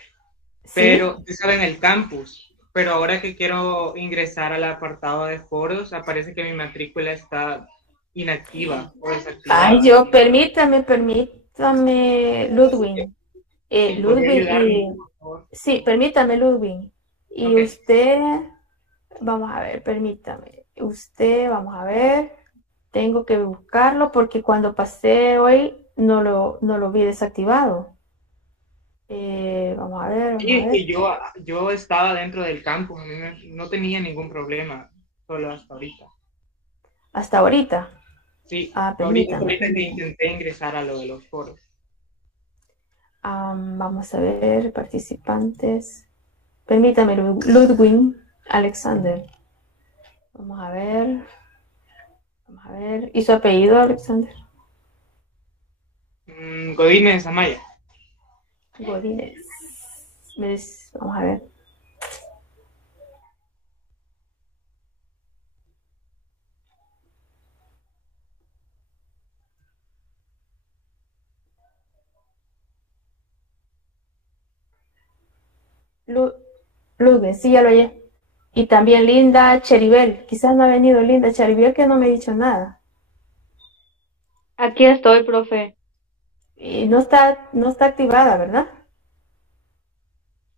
pero yo estaba en el campus, pero ahora que quiero ingresar al apartado de foros, aparece que mi matrícula está inactiva o desactivada. Ay, permítame, Ludwig. Sí, permítame, Ludwig. Y usted, vamos a ver, permítame. Vamos a ver, tengo que buscarlo porque cuando pasé hoy no lo vi desactivado. Vamos a ver. Sí, es que yo estaba dentro del campus, a mí no tenía ningún problema, solo hasta ahorita. ¿Hasta ahorita? Sí, Permítame. ahorita que intenté ingresar a lo de los foros. Vamos a ver, participantes. Permítame, Ludwig Alexander. Vamos a ver. ¿Y su apellido, Alexander? Godínez Amaya. Godínez. Vamos a ver. Ludwig, sí, ya lo oí. Y también Linda Cheribel. Quizás no ha venido Linda Cheribel, que no me ha dicho nada. Aquí estoy, profe. Y no está activada, ¿verdad?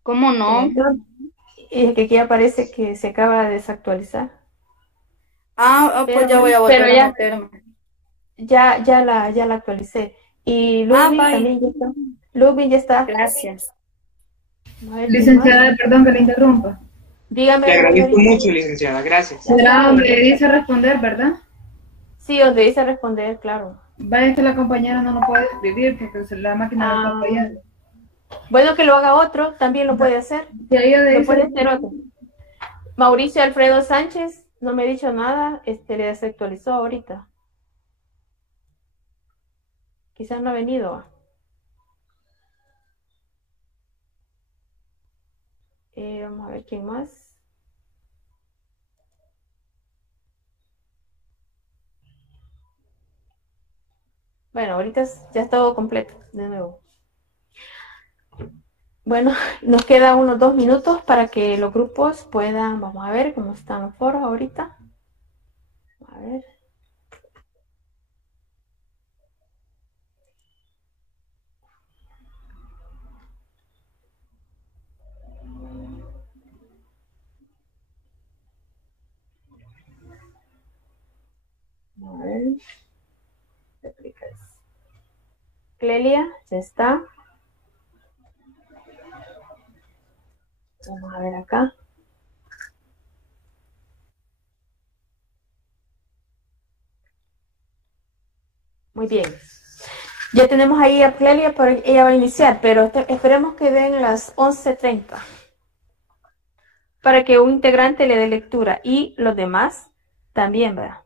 ¿Cómo no? Y es que aquí aparece que se acaba de desactualizar. Pues ya voy a volver a meterme. Ya la actualicé. Y Ludwig también ya está. Ludwig ya está. Gracias. Licenciada, perdón que le interrumpa. Dígame. Le agradezco mucho, licenciada, gracias. Será donde dice responder, ¿verdad? Sí, donde dice responder, claro. Vaya que la compañera no lo puede escribir porque la máquina lo está fallando. Bueno, que lo haga otro, también lo puede hacer. Lo puede hacer otro. Mauricio Alfredo Sánchez, no me ha dicho nada, le desactualizó ahorita. Quizás no ha venido. Vamos a ver quién más. Bueno, ahorita ya está todo completo, de nuevo. Bueno, nos queda unos 2 minutos para que los grupos puedan, vamos a ver cómo están los foros ahorita. A ver. Clelia, ya está. Vamos a ver acá. Muy bien. Ya tenemos ahí a Clelia, pero ella va a iniciar, pero esperemos que den las 11:30 para que un integrante le dé lectura y los demás también, ¿verdad?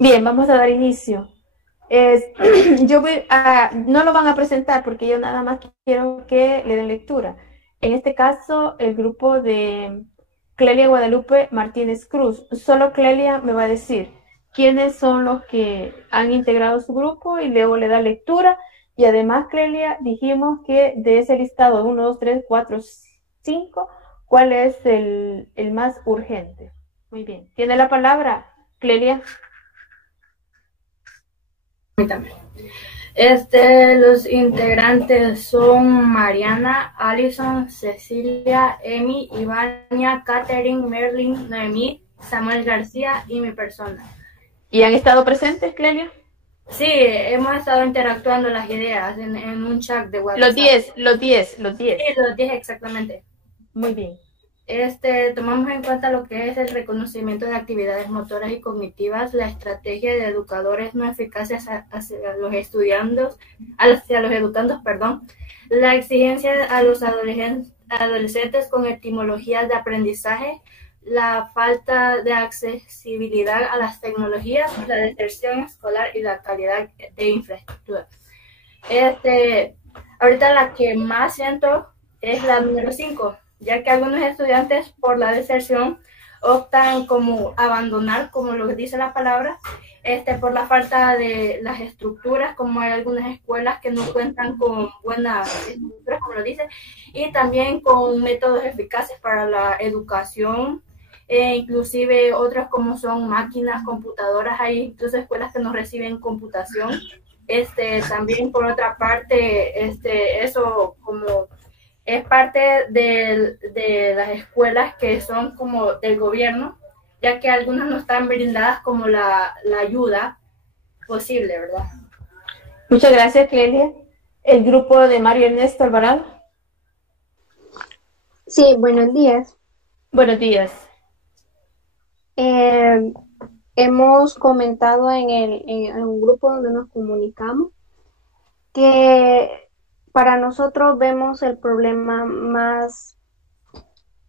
Bien, vamos a dar inicio. Yo voy a, no lo van a presentar porque yo nada más quiero que le den lectura. En este caso, el grupo de Clelia Guadalupe Martínez Cruz. Solo Clelia me va a decir quiénes son los que han integrado su grupo y luego le da lectura. Y además, Clelia, dijimos que de ese listado 1, 2, 3, 4, 5, ¿cuál es el más urgente? Muy bien. ¿Tiene la palabra, Clelia? Los integrantes son Mariana, Alison, Cecilia, Emi, Ivania, Catherine, Merlin, Noemí, Samuel García y mi persona. ¿Y han estado presentes, Clelia? Sí, hemos estado interactuando las ideas en un chat de WhatsApp. Los 10. Sí, los 10 exactamente. Muy bien. Tomamos en cuenta lo que es el reconocimiento de actividades motoras y cognitivas, la estrategia de educadores no eficaces hacia los educandos, la exigencia a los adolescentes con etimologías de aprendizaje, la falta de accesibilidad a las tecnologías, la deserción escolar y la calidad de infraestructura. Ahorita la que más siento es la número 5, ya que algunos estudiantes por la deserción optan como abandonar, como lo dice la palabra, por la falta de las estructuras, como hay algunas escuelas que no cuentan con buenas estructuras, como lo dice, y también con métodos eficaces para la educación, inclusive otras como son máquinas, computadoras, hay incluso escuelas que no reciben computación. También por otra parte, eso como es parte de las escuelas que son como del gobierno, ya que algunas no están brindadas como la ayuda posible, ¿verdad? Muchas gracias, Clelia. El grupo de Mario Ernesto Alvarado. Sí, buenos días. Buenos días. Hemos comentado en un grupo donde nos comunicamos que para nosotros vemos el problema más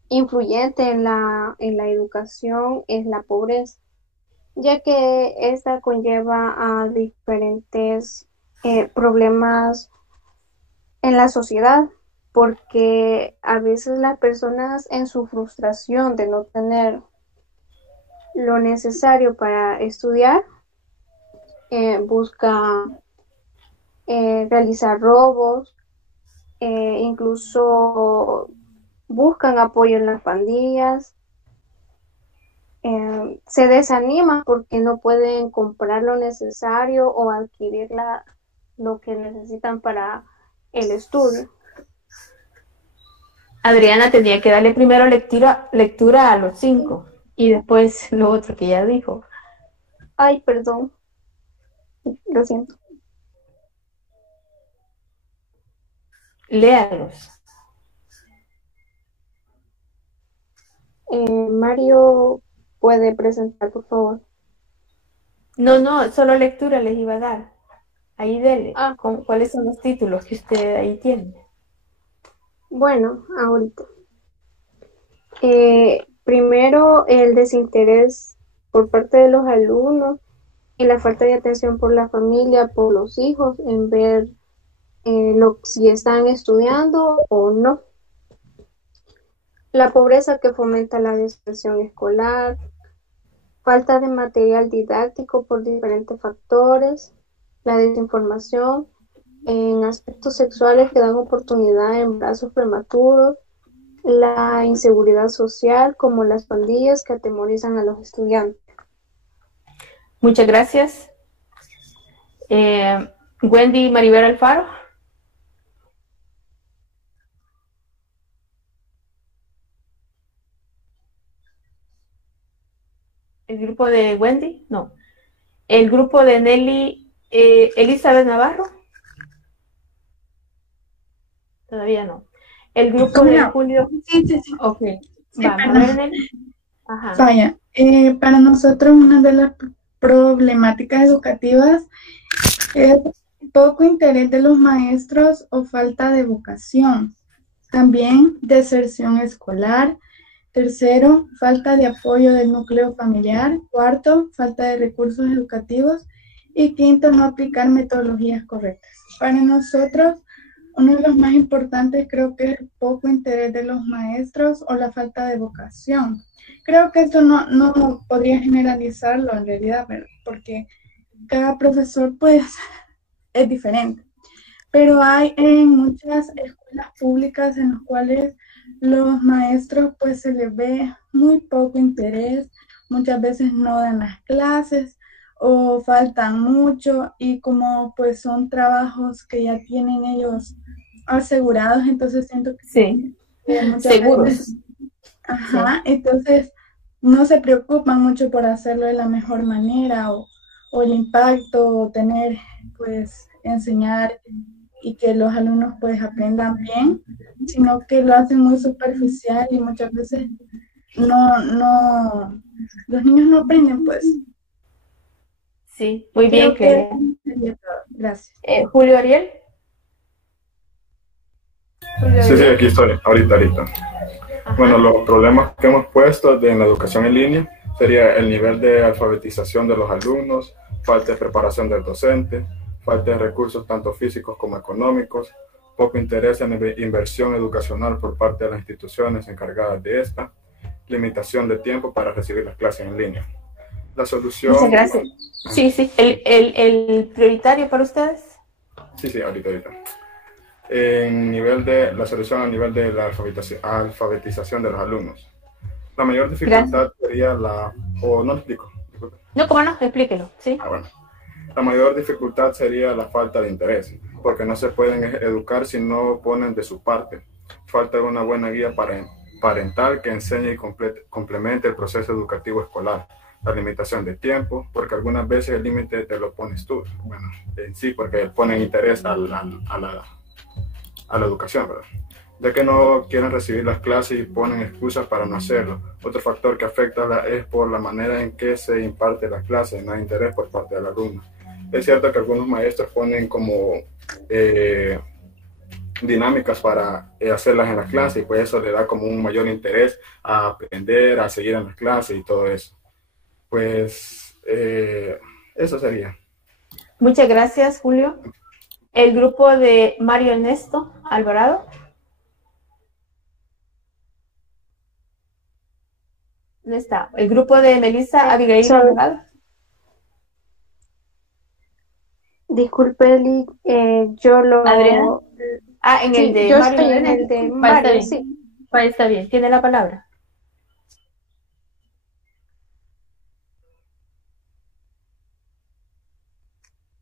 influyente en la educación es la pobreza, ya que esta conlleva a diferentes problemas en la sociedad, porque a veces las personas en su frustración de no tener lo necesario para estudiar busca realizar robos incluso buscan apoyo en las pandillas, se desaniman porque no pueden comprar lo necesario o adquirir lo que necesitan para el estudio. Adriana tenía que darle primero lectura a los 5 y después lo otro que ya dijo. Ay, perdón. Lo siento. Léalos. Mario, ¿puede presentar, por favor? No, solo lectura les iba a dar. Ahí dele. ¿Cuáles son los títulos que usted ahí tiene? Bueno, ahorita. Primero, el desinterés por parte de los alumnos y la falta de atención por la familia, por los hijos, en ver si están estudiando o no. La pobreza que fomenta la deserción escolar, falta de material didáctico por diferentes factores, la desinformación en aspectos sexuales que dan oportunidad a embarazos prematuros, la inseguridad social como las pandillas que atemorizan a los estudiantes. Muchas gracias. Wendy Maribel Alfaro. ¿El grupo de Wendy? No. ¿El grupo de Nelly Elizabeth Navarro? Todavía no. ¿El grupo de Julio? Sí. Ok. Sí, Vamos a ver, Nelly. Ajá. Vaya, para nosotros una de las problemáticas educativas es poco interés de los maestros o falta de vocación. También deserción escolar. Tercero, falta de apoyo del núcleo familiar. Cuarto, falta de recursos educativos. Y quinto, no aplicar metodologías correctas. Para nosotros, uno de los más importantes creo que es el poco interés de los maestros o la falta de vocación. Creo que esto no podría generalizarlo en realidad, porque cada profesor pues es diferente. Pero hay en muchas escuelas públicas en las cuales los maestros pues se les ve muy poco interés, muchas veces no dan las clases o faltan mucho, y como pues son trabajos que ya tienen ellos asegurados, entonces siento que muchas seguros. veces, entonces no se preocupan mucho por hacerlo de la mejor manera o el impacto, o tener pues enseñar y que los alumnos pues aprendan bien, sino que lo hacen muy superficial y muchas veces los niños no aprenden pues. Sí, muy bien, Clelia. Gracias. Julio Ariel. Sí, aquí estoy, ahorita. Ajá. Bueno, los problemas que hemos puesto en la educación en línea sería el nivel de alfabetización de los alumnos, falta de preparación del docente, falta de recursos tanto físicos como económicos, poco interés en inversión educacional por parte de las instituciones encargadas de esta, limitación de tiempo para recibir las clases en línea. La solución... Muchas gracias. Sí. ¿El prioritario para ustedes? Sí, ahorita. La solución a nivel de la alfabetización de los alumnos. La mayor dificultad sería no lo explico. Disculpe. No, ¿cómo no? Explíquelo, sí. Bueno. La mayor dificultad sería la falta de interés, porque no se pueden educar si no ponen de su parte. Falta una buena guía parental que enseñe y complemente el proceso educativo escolar. La limitación de tiempo, porque algunas veces el límite te lo pones tú. Bueno, en sí, porque ponen interés a la educación, ¿verdad? Ya que no quieren recibir las clases y ponen excusas para no hacerlo. Otro factor que afecta es por la manera en que se imparte la clase, no hay interés por parte del alumno. Es cierto que algunos maestros ponen como dinámicas para hacerlas en la clase, y pues eso le da como un mayor interés a aprender, a seguir en las clases y todo eso. Pues eso sería. Muchas gracias, Julio. El grupo de Mario Ernesto Alvarado. ¿Dónde está? El grupo de Melissa Abigail Alvarado. Disculpe, yo lo... Adriana. Ah, en el Sí, de yo Mario. estoy en el de Está Mario, bien. sí. Está bien. Tiene la palabra.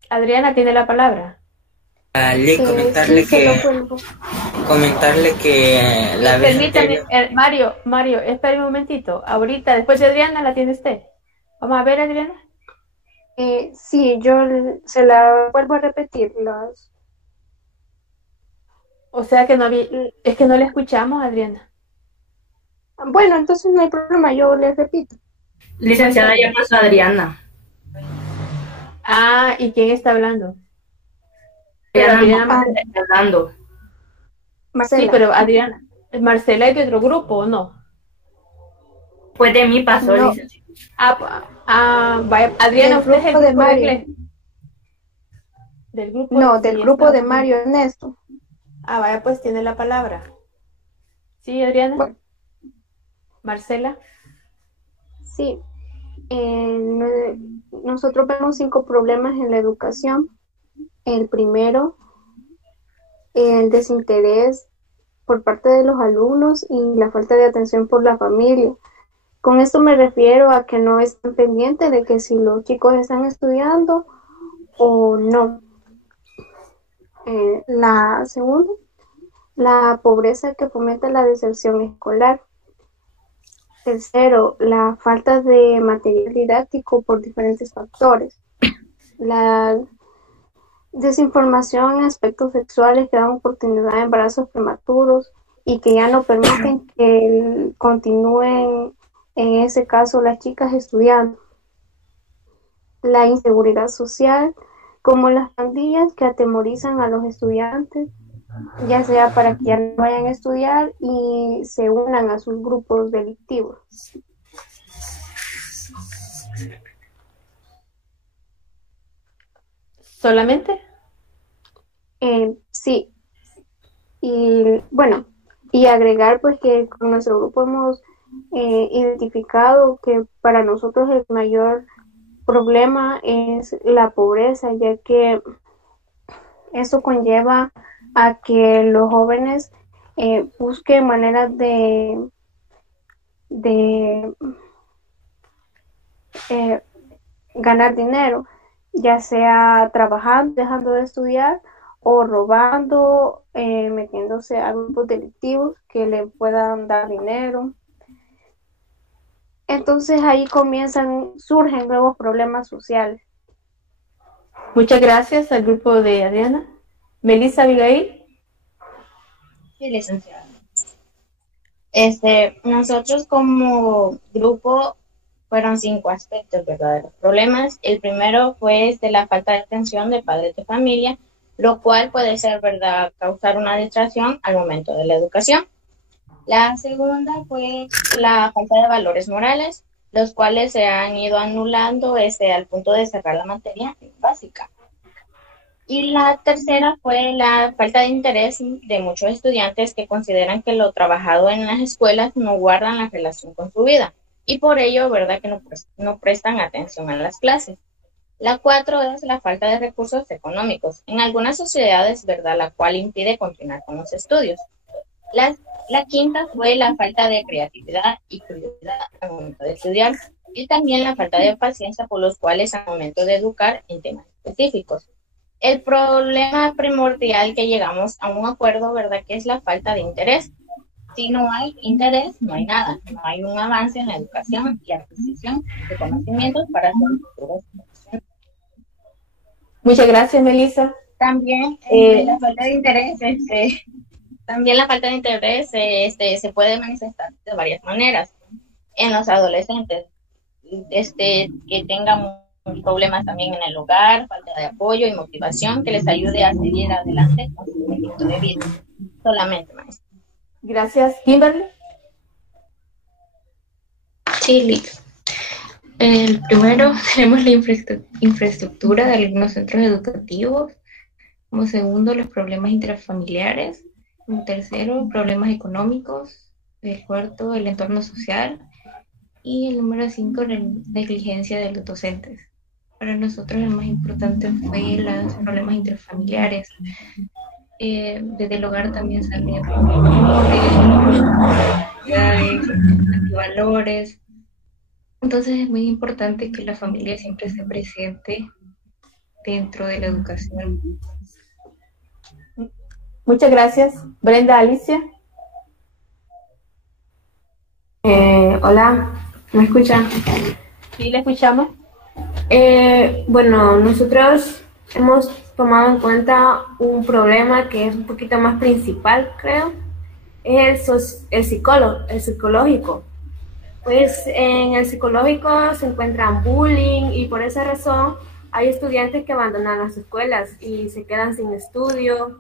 Adriana tiene la palabra. Ali, comentarle Sí, se lo que, vuelvo. comentarle que la vez Permítame, anterior, Mario, espere un momentito. Ahorita, después de Adriana, la tiene usted. Vamos a ver, Adriana. Sí, yo se la vuelvo a repetir. O sea que no había, es que no le escuchamos, Adriana. Bueno, entonces no hay problema, yo les repito. Licenciada, ya pasó Adriana. Ah, ¿y quién está hablando? Adriana Adriana está hablando. Marcela. Sí, pero Adriana, Marcela es de otro grupo, ¿o no? Pues de mí pasó, No. licenciada. Vaya, Adriana, Del usted es el grupo de grupo de Mario. inglés. Del grupo No, sí, del grupo está de bien. Mario Ernesto. Vaya, pues tiene la palabra. Sí, Adriana. Bueno. Marcela. Sí. Nosotros vemos 5 problemas en la educación. El primero, el desinterés por parte de los alumnos y la falta de atención por la familia. Con esto me refiero a que no están pendientes de que si los chicos están estudiando o no. La segunda, la pobreza que fomenta la deserción escolar. Tercero, la falta de material didáctico por diferentes factores. La desinformación en aspectos sexuales que dan oportunidad a embarazos prematuros y que ya no permiten que continúen, en ese caso, las chicas estudiando. La inseguridad social, como las pandillas que atemorizan a los estudiantes, ya sea para que ya no vayan a estudiar y se unan a sus grupos delictivos. ¿Solamente? Sí. Y bueno, y agregar pues que con nuestro grupo hemos identificado que para nosotros el mayor problema es la pobreza, ya que eso conlleva a que los jóvenes busquen maneras de ganar dinero, ya sea trabajando, dejando de estudiar o robando, metiéndose a grupos delictivos que le puedan dar dinero. Entonces ahí surgen nuevos problemas sociales. Muchas gracias al grupo de Adriana. Melissa Abigail. Sí, licenciada. Nosotros como grupo fueron 5 aspectos, ¿verdad? De los problemas. El primero fue la falta de atención de padres de familia, lo cual puede ser, ¿verdad?, causar una distracción al momento de la educación. La segunda fue la falta de valores morales, los cuales se han ido anulando al punto de cerrar la materia básica. Y la tercera fue la falta de interés de muchos estudiantes que consideran que lo trabajado en las escuelas no guardan la relación con su vida y por ello, ¿verdad?, que no prestan atención a las clases. La 4 es la falta de recursos económicos en algunas sociedades, ¿verdad?, la cual impide continuar con los estudios. La quinta fue la falta de creatividad y curiosidad al momento de estudiar y también la falta de paciencia por los cuales al momento de educar en temas específicos. El problema primordial que llegamos a un acuerdo, ¿verdad?, que es la falta de interés. Si no hay interés, no hay nada. No hay un avance en la educación y adquisición de conocimientos para hacer futuros. Muchas gracias, Melissa. También la falta de interés, se puede manifestar de varias maneras en los adolescentes, que tengan problemas también en el hogar, falta de apoyo y motivación que les ayude a seguir adelante con su proyecto de vida. Solamente, maestra. Gracias, Kimberly. Sí, Liz. El primero tenemos la infraestructura de algunos centros educativos. Como segundo, los problemas intrafamiliares. Como tercero, problemas económicos. El cuarto, el entorno social. Y el número 5, la negligencia de los docentes. Para nosotros el más importante fue los problemas intrafamiliares. Desde el hogar también salen valores, valores. Entonces es muy importante que la familia siempre esté presente dentro de la educación. Muchas gracias. Brenda, Alicia. Hola, ¿me escuchan? Sí, le escuchamos. Bueno, nosotros hemos tomado en cuenta un problema que es un poquito más principal, creo, es el psicológico. Pues en el psicológico se encuentran bullying y por esa razón hay estudiantes que abandonan las escuelas y se quedan sin estudio,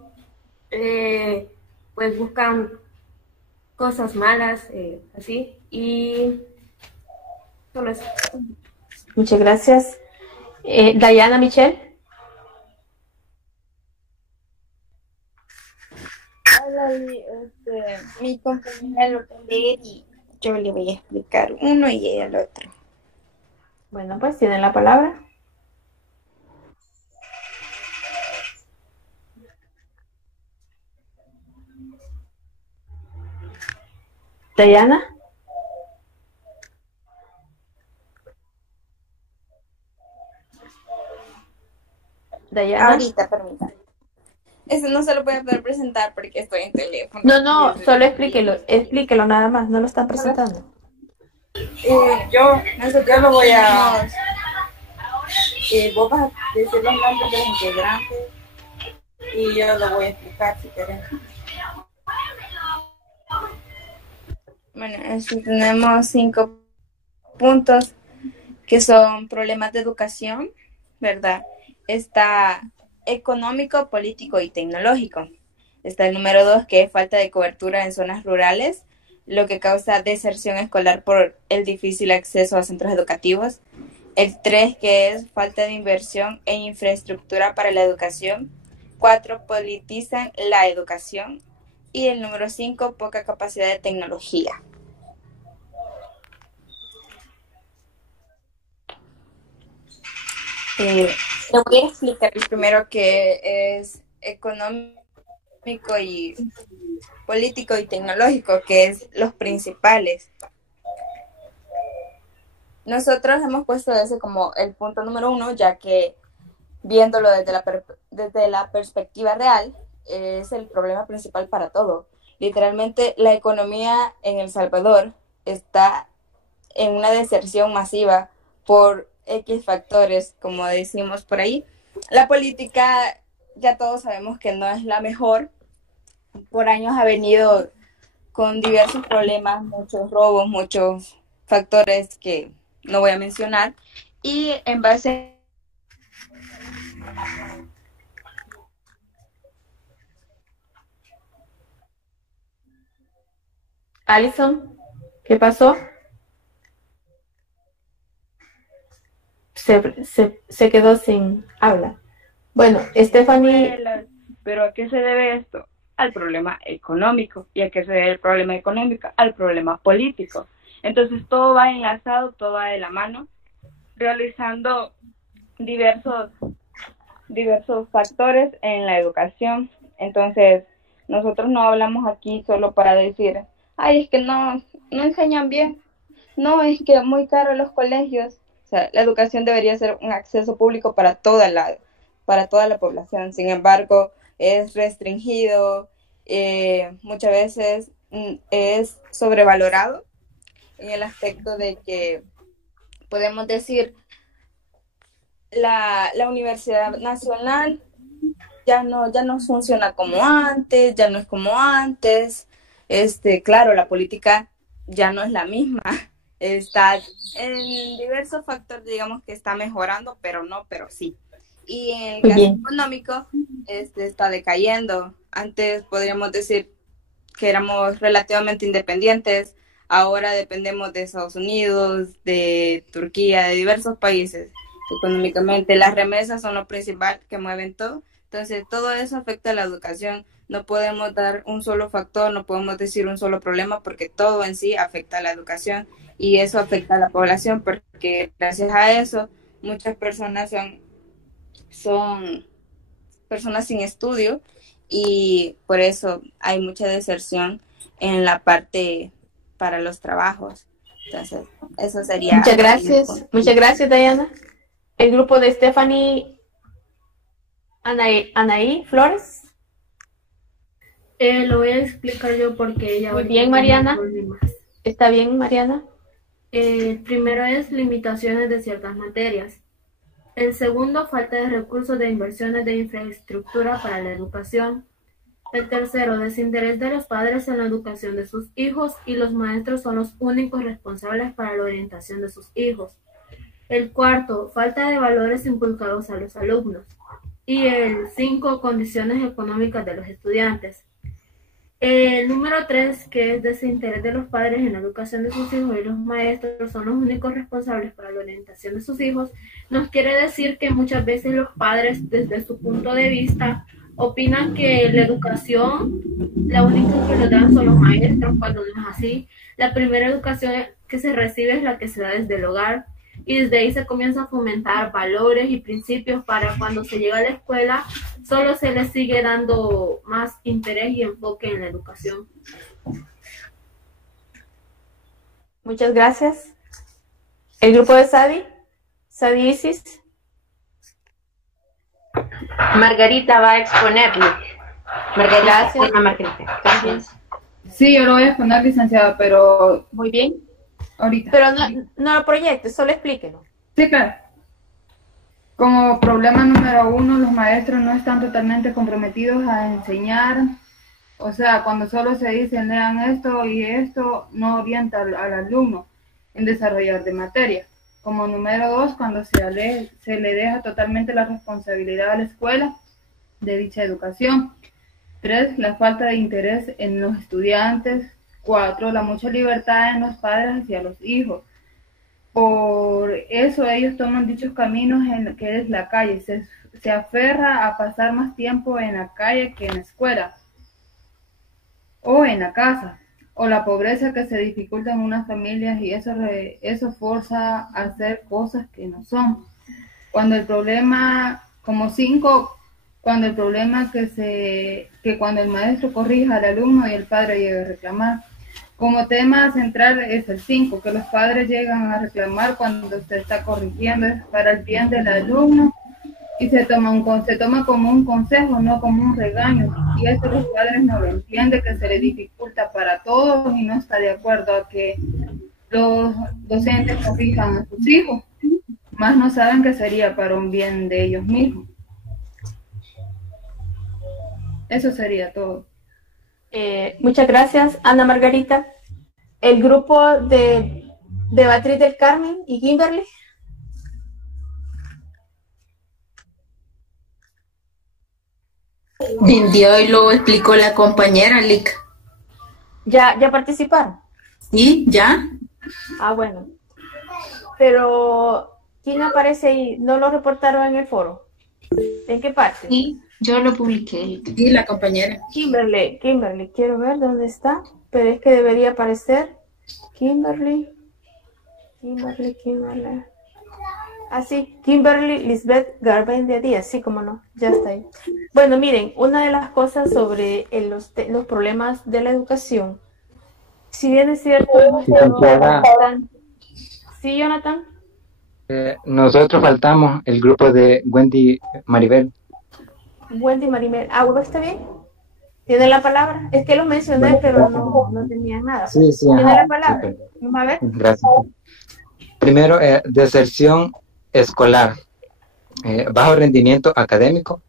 pues buscan cosas malas, así, y solo eso. Muchas gracias. Diana, Michelle. Hola, mi compañera lo va a leer y yo le voy a explicar uno y ella el otro. Bueno, pues tienen la palabra. Diana. Diana. Ahorita, permítame. Eso no se lo voy a poder presentar porque estoy en teléfono. No, solo explíquelo nada más, no lo están presentando. Yo lo voy a... vos vas a decir los nombres de los integrantes y yo lo voy a explicar si querés. Bueno, tenemos 5 puntos que son problemas de educación, ¿verdad? Está económico, político y tecnológico. Está el número 2, que es falta de cobertura en zonas rurales, lo que causa deserción escolar por el difícil acceso a centros educativos. El 3, que es falta de inversión en infraestructura para la educación. 4, politizan la educación. Y el número 5, poca capacidad de tecnología. Le voy a explicar el primero, que es económico y político y tecnológico, que es los principales. Nosotros hemos puesto ese como el punto número 1, ya que viéndolo desde la perspectiva real, es el problema principal para todo. Literalmente, la economía en El Salvador está en una deserción masiva por X factores, como decimos por ahí. La política, ya todos sabemos que no es la mejor. Por años ha venido con diversos problemas, muchos robos, muchos factores que no voy a mencionar. Y en base... Alison, ¿qué pasó? Se quedó sin habla. Bueno, Stephanie... ¿Pero a qué se debe esto? Al problema económico. ¿Y a qué se debe el problema económico? Al problema político. Entonces todo va enlazado, todo va de la mano, realizando diversos factores en la educación. Entonces nosotros no hablamos aquí solo para decir, ay, es que no enseñan bien, no, es que muy caro los colegios. O sea, la educación debería ser un acceso público para toda la población. Sin embargo, es restringido, muchas veces es sobrevalorado en el aspecto de que podemos decir la Universidad Nacional ya no funciona como antes, ya no es como antes. Claro, la política ya no es la misma. Está en diversos factores, digamos que está mejorando, pero sí. Y en el caso económico, está decayendo. Antes podríamos decir que éramos relativamente independientes, ahora dependemos de Estados Unidos, de Turquía, de diversos países económicamente. Las remesas son lo principal que mueven todo. Entonces, todo eso afecta a la educación. No podemos dar un solo factor, no podemos decir un solo problema, porque todo en sí afecta a la educación y eso afecta a la población, porque gracias a eso muchas personas son personas sin estudio y por eso hay mucha deserción en la parte para los trabajos. Entonces, eso sería... Muchas gracias, Diana. El grupo de Stephanie, Anaí Flores. Lo voy a explicar yo porque ella... Muy bien, Mariana. ¿Está bien, Mariana? El primero es limitaciones de ciertas materias. El segundo, falta de recursos de inversiones de infraestructura para la educación. El tercero, desinterés de los padres en la educación de sus hijos y los maestros son los únicos responsables para la orientación de sus hijos. El cuarto, falta de valores inculcados a los alumnos. Y el 5, condiciones económicas de los estudiantes. El número 3, que es desinterés de los padres en la educación de sus hijos y los maestros son los únicos responsables para la orientación de sus hijos, nos quiere decir que muchas veces los padres, desde su punto de vista, opinan que la educación, la única que lo dan son los maestros, cuando no es así. La primera educación que se recibe es la que se da desde el hogar, y desde ahí se comienza a fomentar valores y principios para cuando se llega a la escuela, solo se le sigue dando más interés y enfoque en la educación. Muchas gracias. El grupo de Sadi Isis. Margarita va a exponerle. Margarita. Gracias. Sí, yo lo voy a exponer, licenciada, pero... Muy bien. Ahorita. Pero no lo proyecte, solo explíquelo. Sí, claro. Como problema número 1, los maestros no están totalmente comprometidos a enseñar. O sea, cuando solo se dicen lean esto y esto, no orienta al alumno en desarrollar de materia. Como número 2, cuando se le deja totalmente la responsabilidad a la escuela de dicha educación. 3, la falta de interés en los estudiantes. 4, la mucha libertad en los padres hacia los hijos. Por eso ellos toman dichos caminos en que es la calle. Se aferra a pasar más tiempo en la calle que en la escuela o en la casa. O la pobreza que se dificulta en unas familias y eso forza a hacer cosas que no son. Cuando el problema, como 5, cuando el problema que cuando el maestro corrija al alumno y el padre llega a reclamar. Como tema central es el 5, que los padres llegan a reclamar cuando se está corrigiendo, es para el bien del alumno y se toma como un consejo, no como un regaño. Y eso los padres no lo entienden, que se le dificulta para todos y no está de acuerdo a que los docentes corrijan a sus hijos, más no saben que sería para un bien de ellos mismos. Eso sería todo. Muchas gracias, Ana Margarita. El grupo de Beatriz del Carmen y Kimberly. De hoy lo explicó la compañera Lick. ¿Ya participaron? Sí, ya. Ah, bueno. Pero, ¿quién aparece ahí? ¿No lo reportaron en el foro? ¿En qué parte? Sí, yo lo publiqué. Sí, la compañera. Kimberly, quiero ver dónde está, pero es que debería aparecer Kimberly. Así, Kimberly Lisbeth Garbendia Díaz, sí, como no, ya está ahí. Bueno, miren, una de las cosas sobre los problemas de la educación, si bien es cierto, ¿sí, Jonathan? Nosotros faltamos el grupo de Wendy Maribel. Wendy Maribel, ¿Auro está bien? ¿Tiene la palabra? Es que lo mencioné, pero no tenía nada. Sí, ¿Tiene ajá, la palabra? sí, Vamos a ver. Gracias. Primero, deserción escolar, bajo rendimiento académico,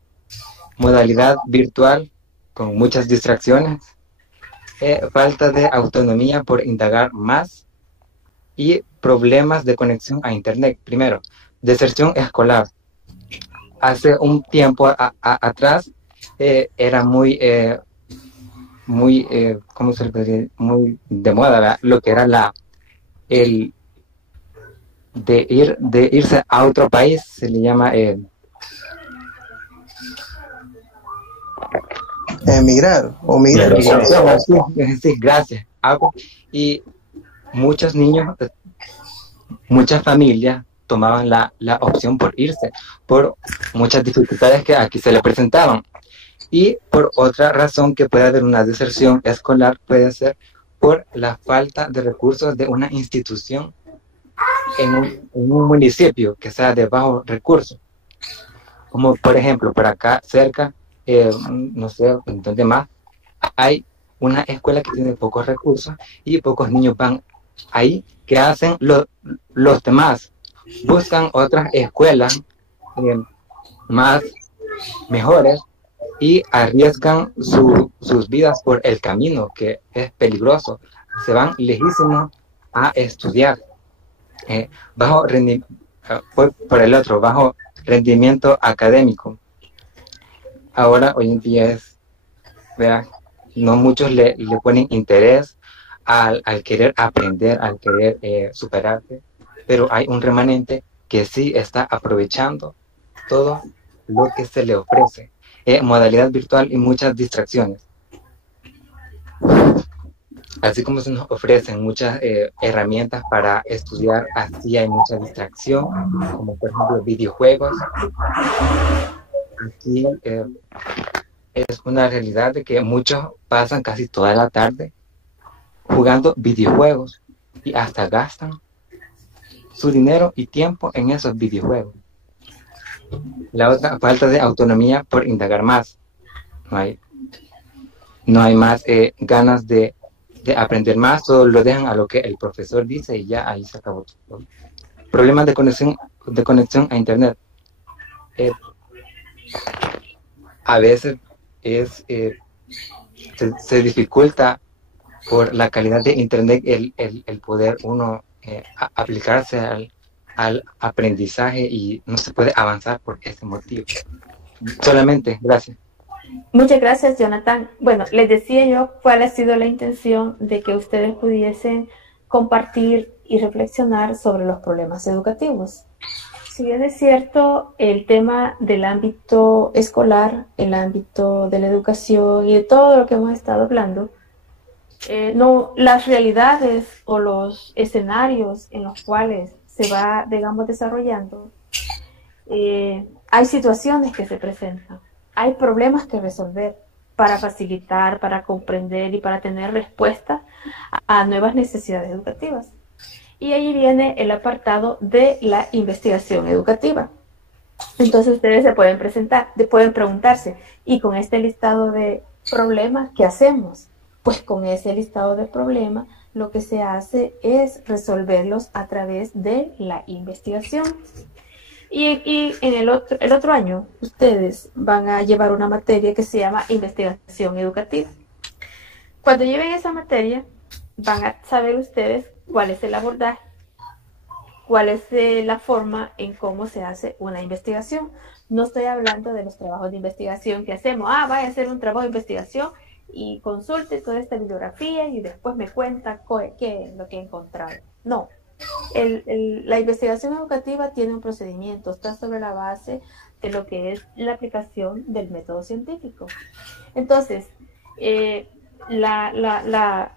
modalidad virtual con muchas distracciones, falta de autonomía por indagar más y problemas de conexión a internet. Primero, deserción escolar. Hace un tiempo atrás era muy ¿cómo se le podría decir? Muy de moda, ¿verdad? Lo que era el de irse a otro país, se le llama emigrar o migrar. Sí, gracias. Y muchos niños, muchas familias tomaban la opción por irse, por muchas dificultades que aquí se le presentaban. Y por otra razón que puede haber una deserción escolar puede ser por la falta de recursos de una institución en un municipio que sea de bajo recurso. Como por ejemplo, por acá cerca, no sé, donde más, hay una escuela que tiene pocos recursos y pocos niños van ahí. ¿Qué hacen los demás? Buscan otras escuelas más mejores y arriesgan sus vidas por el camino, que es peligroso. Se van lejísimos a estudiar. Por el otro, bajo rendimiento académico. Ahora, hoy en día no muchos le ponen interés al querer aprender, al querer superarse, pero hay un remanente que sí está aprovechando todo lo que se le ofrece. Modalidad virtual y muchas distracciones. Así como se nos ofrecen muchas herramientas para estudiar, así hay mucha distracción, como por ejemplo videojuegos. Aquí es una realidad de que muchos pasan casi toda la tarde jugando videojuegos y hasta gastan su dinero y tiempo en esos videojuegos. La otra, falta de autonomía por indagar más. No hay más ganas de aprender más, todo lo dejan a lo que el profesor dice y ya ahí se acabó todo. Problemas de conexión a internet. A veces se dificulta por la calidad de internet el poder uno aplicarse al aprendizaje y no se puede avanzar por ese motivo. Solamente, gracias. Muchas gracias, Jonathan. Bueno, les decía yo cuál ha sido la intención de que ustedes pudiesen compartir y reflexionar sobre los problemas educativos. Si bien es cierto, el tema del ámbito escolar, el ámbito de la educación y de todo lo que hemos estado hablando, no, las realidades o los escenarios en los cuales se va, digamos, desarrollando, hay situaciones que se presentan, hay problemas que resolver para facilitar, para comprender y para tener respuesta a nuevas necesidades educativas. Y ahí viene el apartado de la investigación educativa. Entonces ustedes se pueden preguntarse, y con este listado de problemas, ¿qué hacemos? Pues con ese listado de problemas, lo que se hace es resolverlos a través de la investigación. Y en el otro año, ustedes van a llevar una materia que se llama investigación educativa. Cuando lleven esa materia, van a saber ustedes cuál es el abordaje, cuál es la forma en cómo se hace una investigación. No estoy hablando de los trabajos de investigación que hacemos. Vaya a hacer un trabajo de investigación y consulte toda esta bibliografía y después me cuenta qué es lo que he encontrado. No. La investigación educativa tiene un procedimiento, está sobre la base de lo que es la aplicación del método científico. Entonces,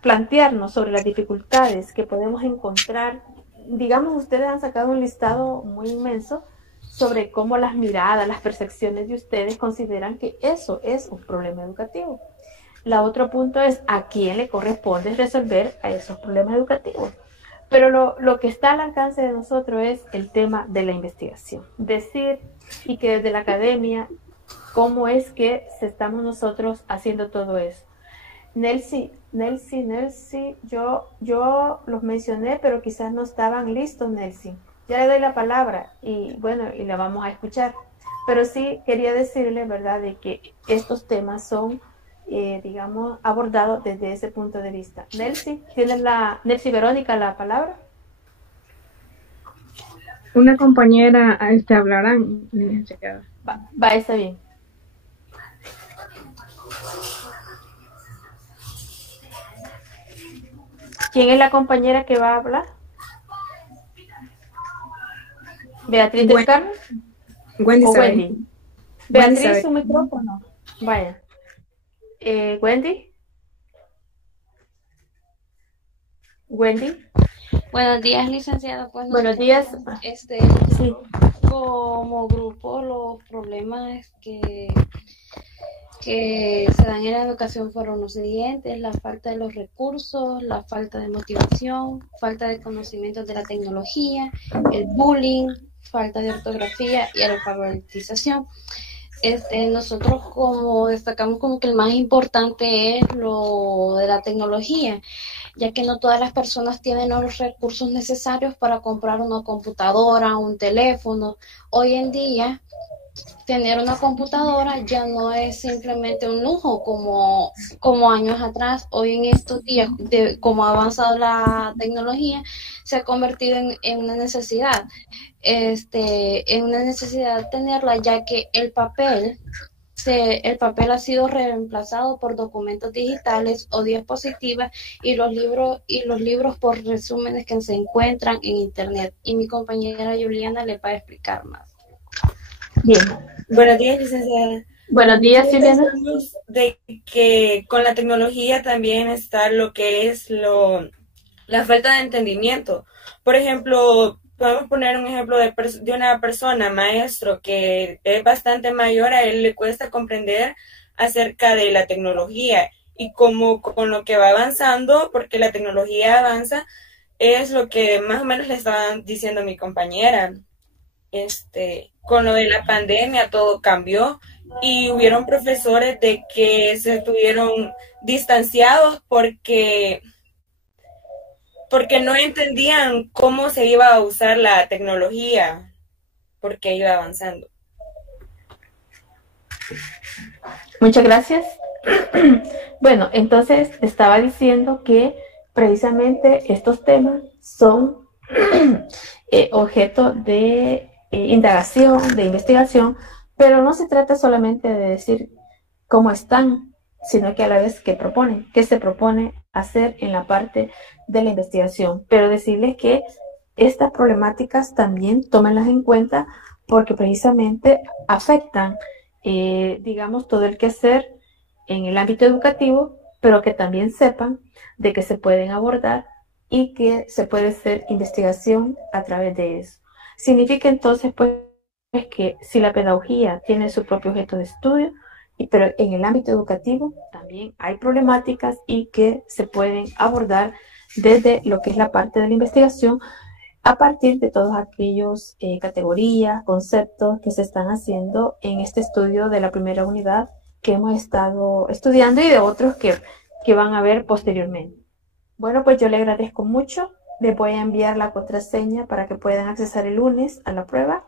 plantearnos sobre las dificultades que podemos encontrar, digamos, ustedes han sacado un listado muy inmenso sobre cómo las miradas, las percepciones de ustedes consideran que eso es un problema educativo. La otro punto es a quién le corresponde resolver a esos problemas educativos. Pero lo que está al alcance de nosotros es el tema de la investigación. Decir, y que desde la academia, cómo es que estamos nosotros haciendo todo eso. Nelcy, yo los mencioné, pero quizás no estaban listos, Nelcy. Ya le doy la palabra y bueno, y la vamos a escuchar. Pero sí quería decirle, ¿verdad?, de que estos temas son, digamos, abordados desde ese punto de vista. Nelcy, ¿tienes Nelcy Verónica la palabra? Una compañera hablarán. Va, está bien. ¿Quién es la compañera que va a hablar? ¿Beatriz del Carmen? Wendy. Beatriz, su micrófono. Vaya. Wendy. Buenos días, licenciado. Pues buenos días. Sí. Como grupo, los problemas que que se dan en la educación fueron los siguientes: la falta de los recursos, la falta de motivación, falta de conocimientos de la tecnología, el bullying, falta de ortografía y alfabetización. Nosotros como destacamos como que el más importante es lo de la tecnología, ya que no todas las personas tienen los recursos necesarios para comprar una computadora, un teléfono. Hoy en día, tener una computadora ya no es simplemente un lujo como años atrás. Hoy en estos días, como ha avanzado la tecnología, se ha convertido en una necesidad. En una necesidad tenerla, ya que el papel ha sido reemplazado por documentos digitales o diapositivas y los libros por resúmenes que se encuentran en internet. Y mi compañera Juliana le va a explicar más. Bien. Buenos días, licenciada. Buenos días, Juliana. De que con la tecnología también está lo que es la falta de entendimiento. Por ejemplo, podemos poner un ejemplo de una persona, maestro, que es bastante mayor, a él le cuesta comprender acerca de la tecnología y cómo con lo que va avanzando, porque la tecnología avanza, es lo que más o menos le estaba diciendo mi compañera. Con lo de la pandemia todo cambió y hubieron profesores de que se estuvieron distanciados porque no entendían cómo se iba a usar la tecnología, porque iba avanzando. Muchas gracias. Bueno, entonces estaba diciendo que precisamente estos temas son objeto de indagación, de investigación, pero no se trata solamente de decir cómo están, sino que a la vez qué se propone hacer en la parte de la investigación. Pero decirles que estas problemáticas también tómenlas en cuenta porque precisamente afectan, digamos, todo el quehacer en el ámbito educativo, pero que también sepan de que se pueden abordar y que se puede hacer investigación a través de eso. Significa entonces pues que si la pedagogía tiene su propio objeto de estudio, pero en el ámbito educativo también hay problemáticas y que se pueden abordar desde lo que es la parte de la investigación a partir de todos aquellos categorías, conceptos que se están haciendo en este estudio de la primera unidad que hemos estado estudiando y de otros que van a ver posteriormente. Bueno, pues yo le agradezco mucho. Les voy a enviar la contraseña para que puedan accesar el lunes a la prueba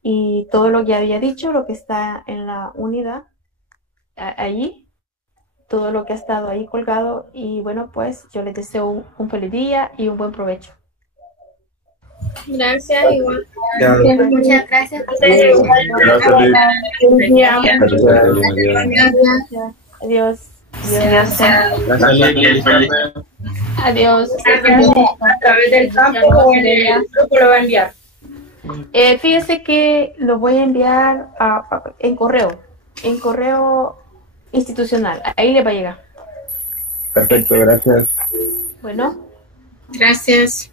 y todo lo que había dicho, lo que está en la unidad, allí, todo lo que ha estado ahí colgado. Y bueno, pues yo les deseo un feliz día y un buen provecho. Gracias, igual. Muchas gracias. Adiós. Adiós. A través del campo o en el grupo lo va a enviar. Fíjese que lo voy a enviar en correo institucional. Ahí le va a llegar. Perfecto, gracias. Bueno. Gracias.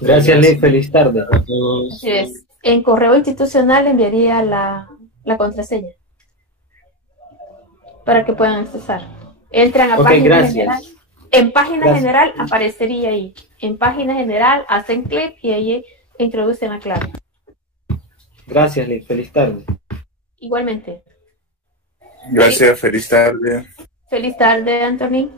Gracias, Ley. Feliz tarde. En correo institucional enviaría la contraseña para que puedan accesar. Entran a página general. En página general aparecería ahí. En página general hacen clic y ahí introducen la clave. Gracias, Ley. Feliz tarde. Igualmente. Gracias, feliz tarde. Feliz tarde, Anthony.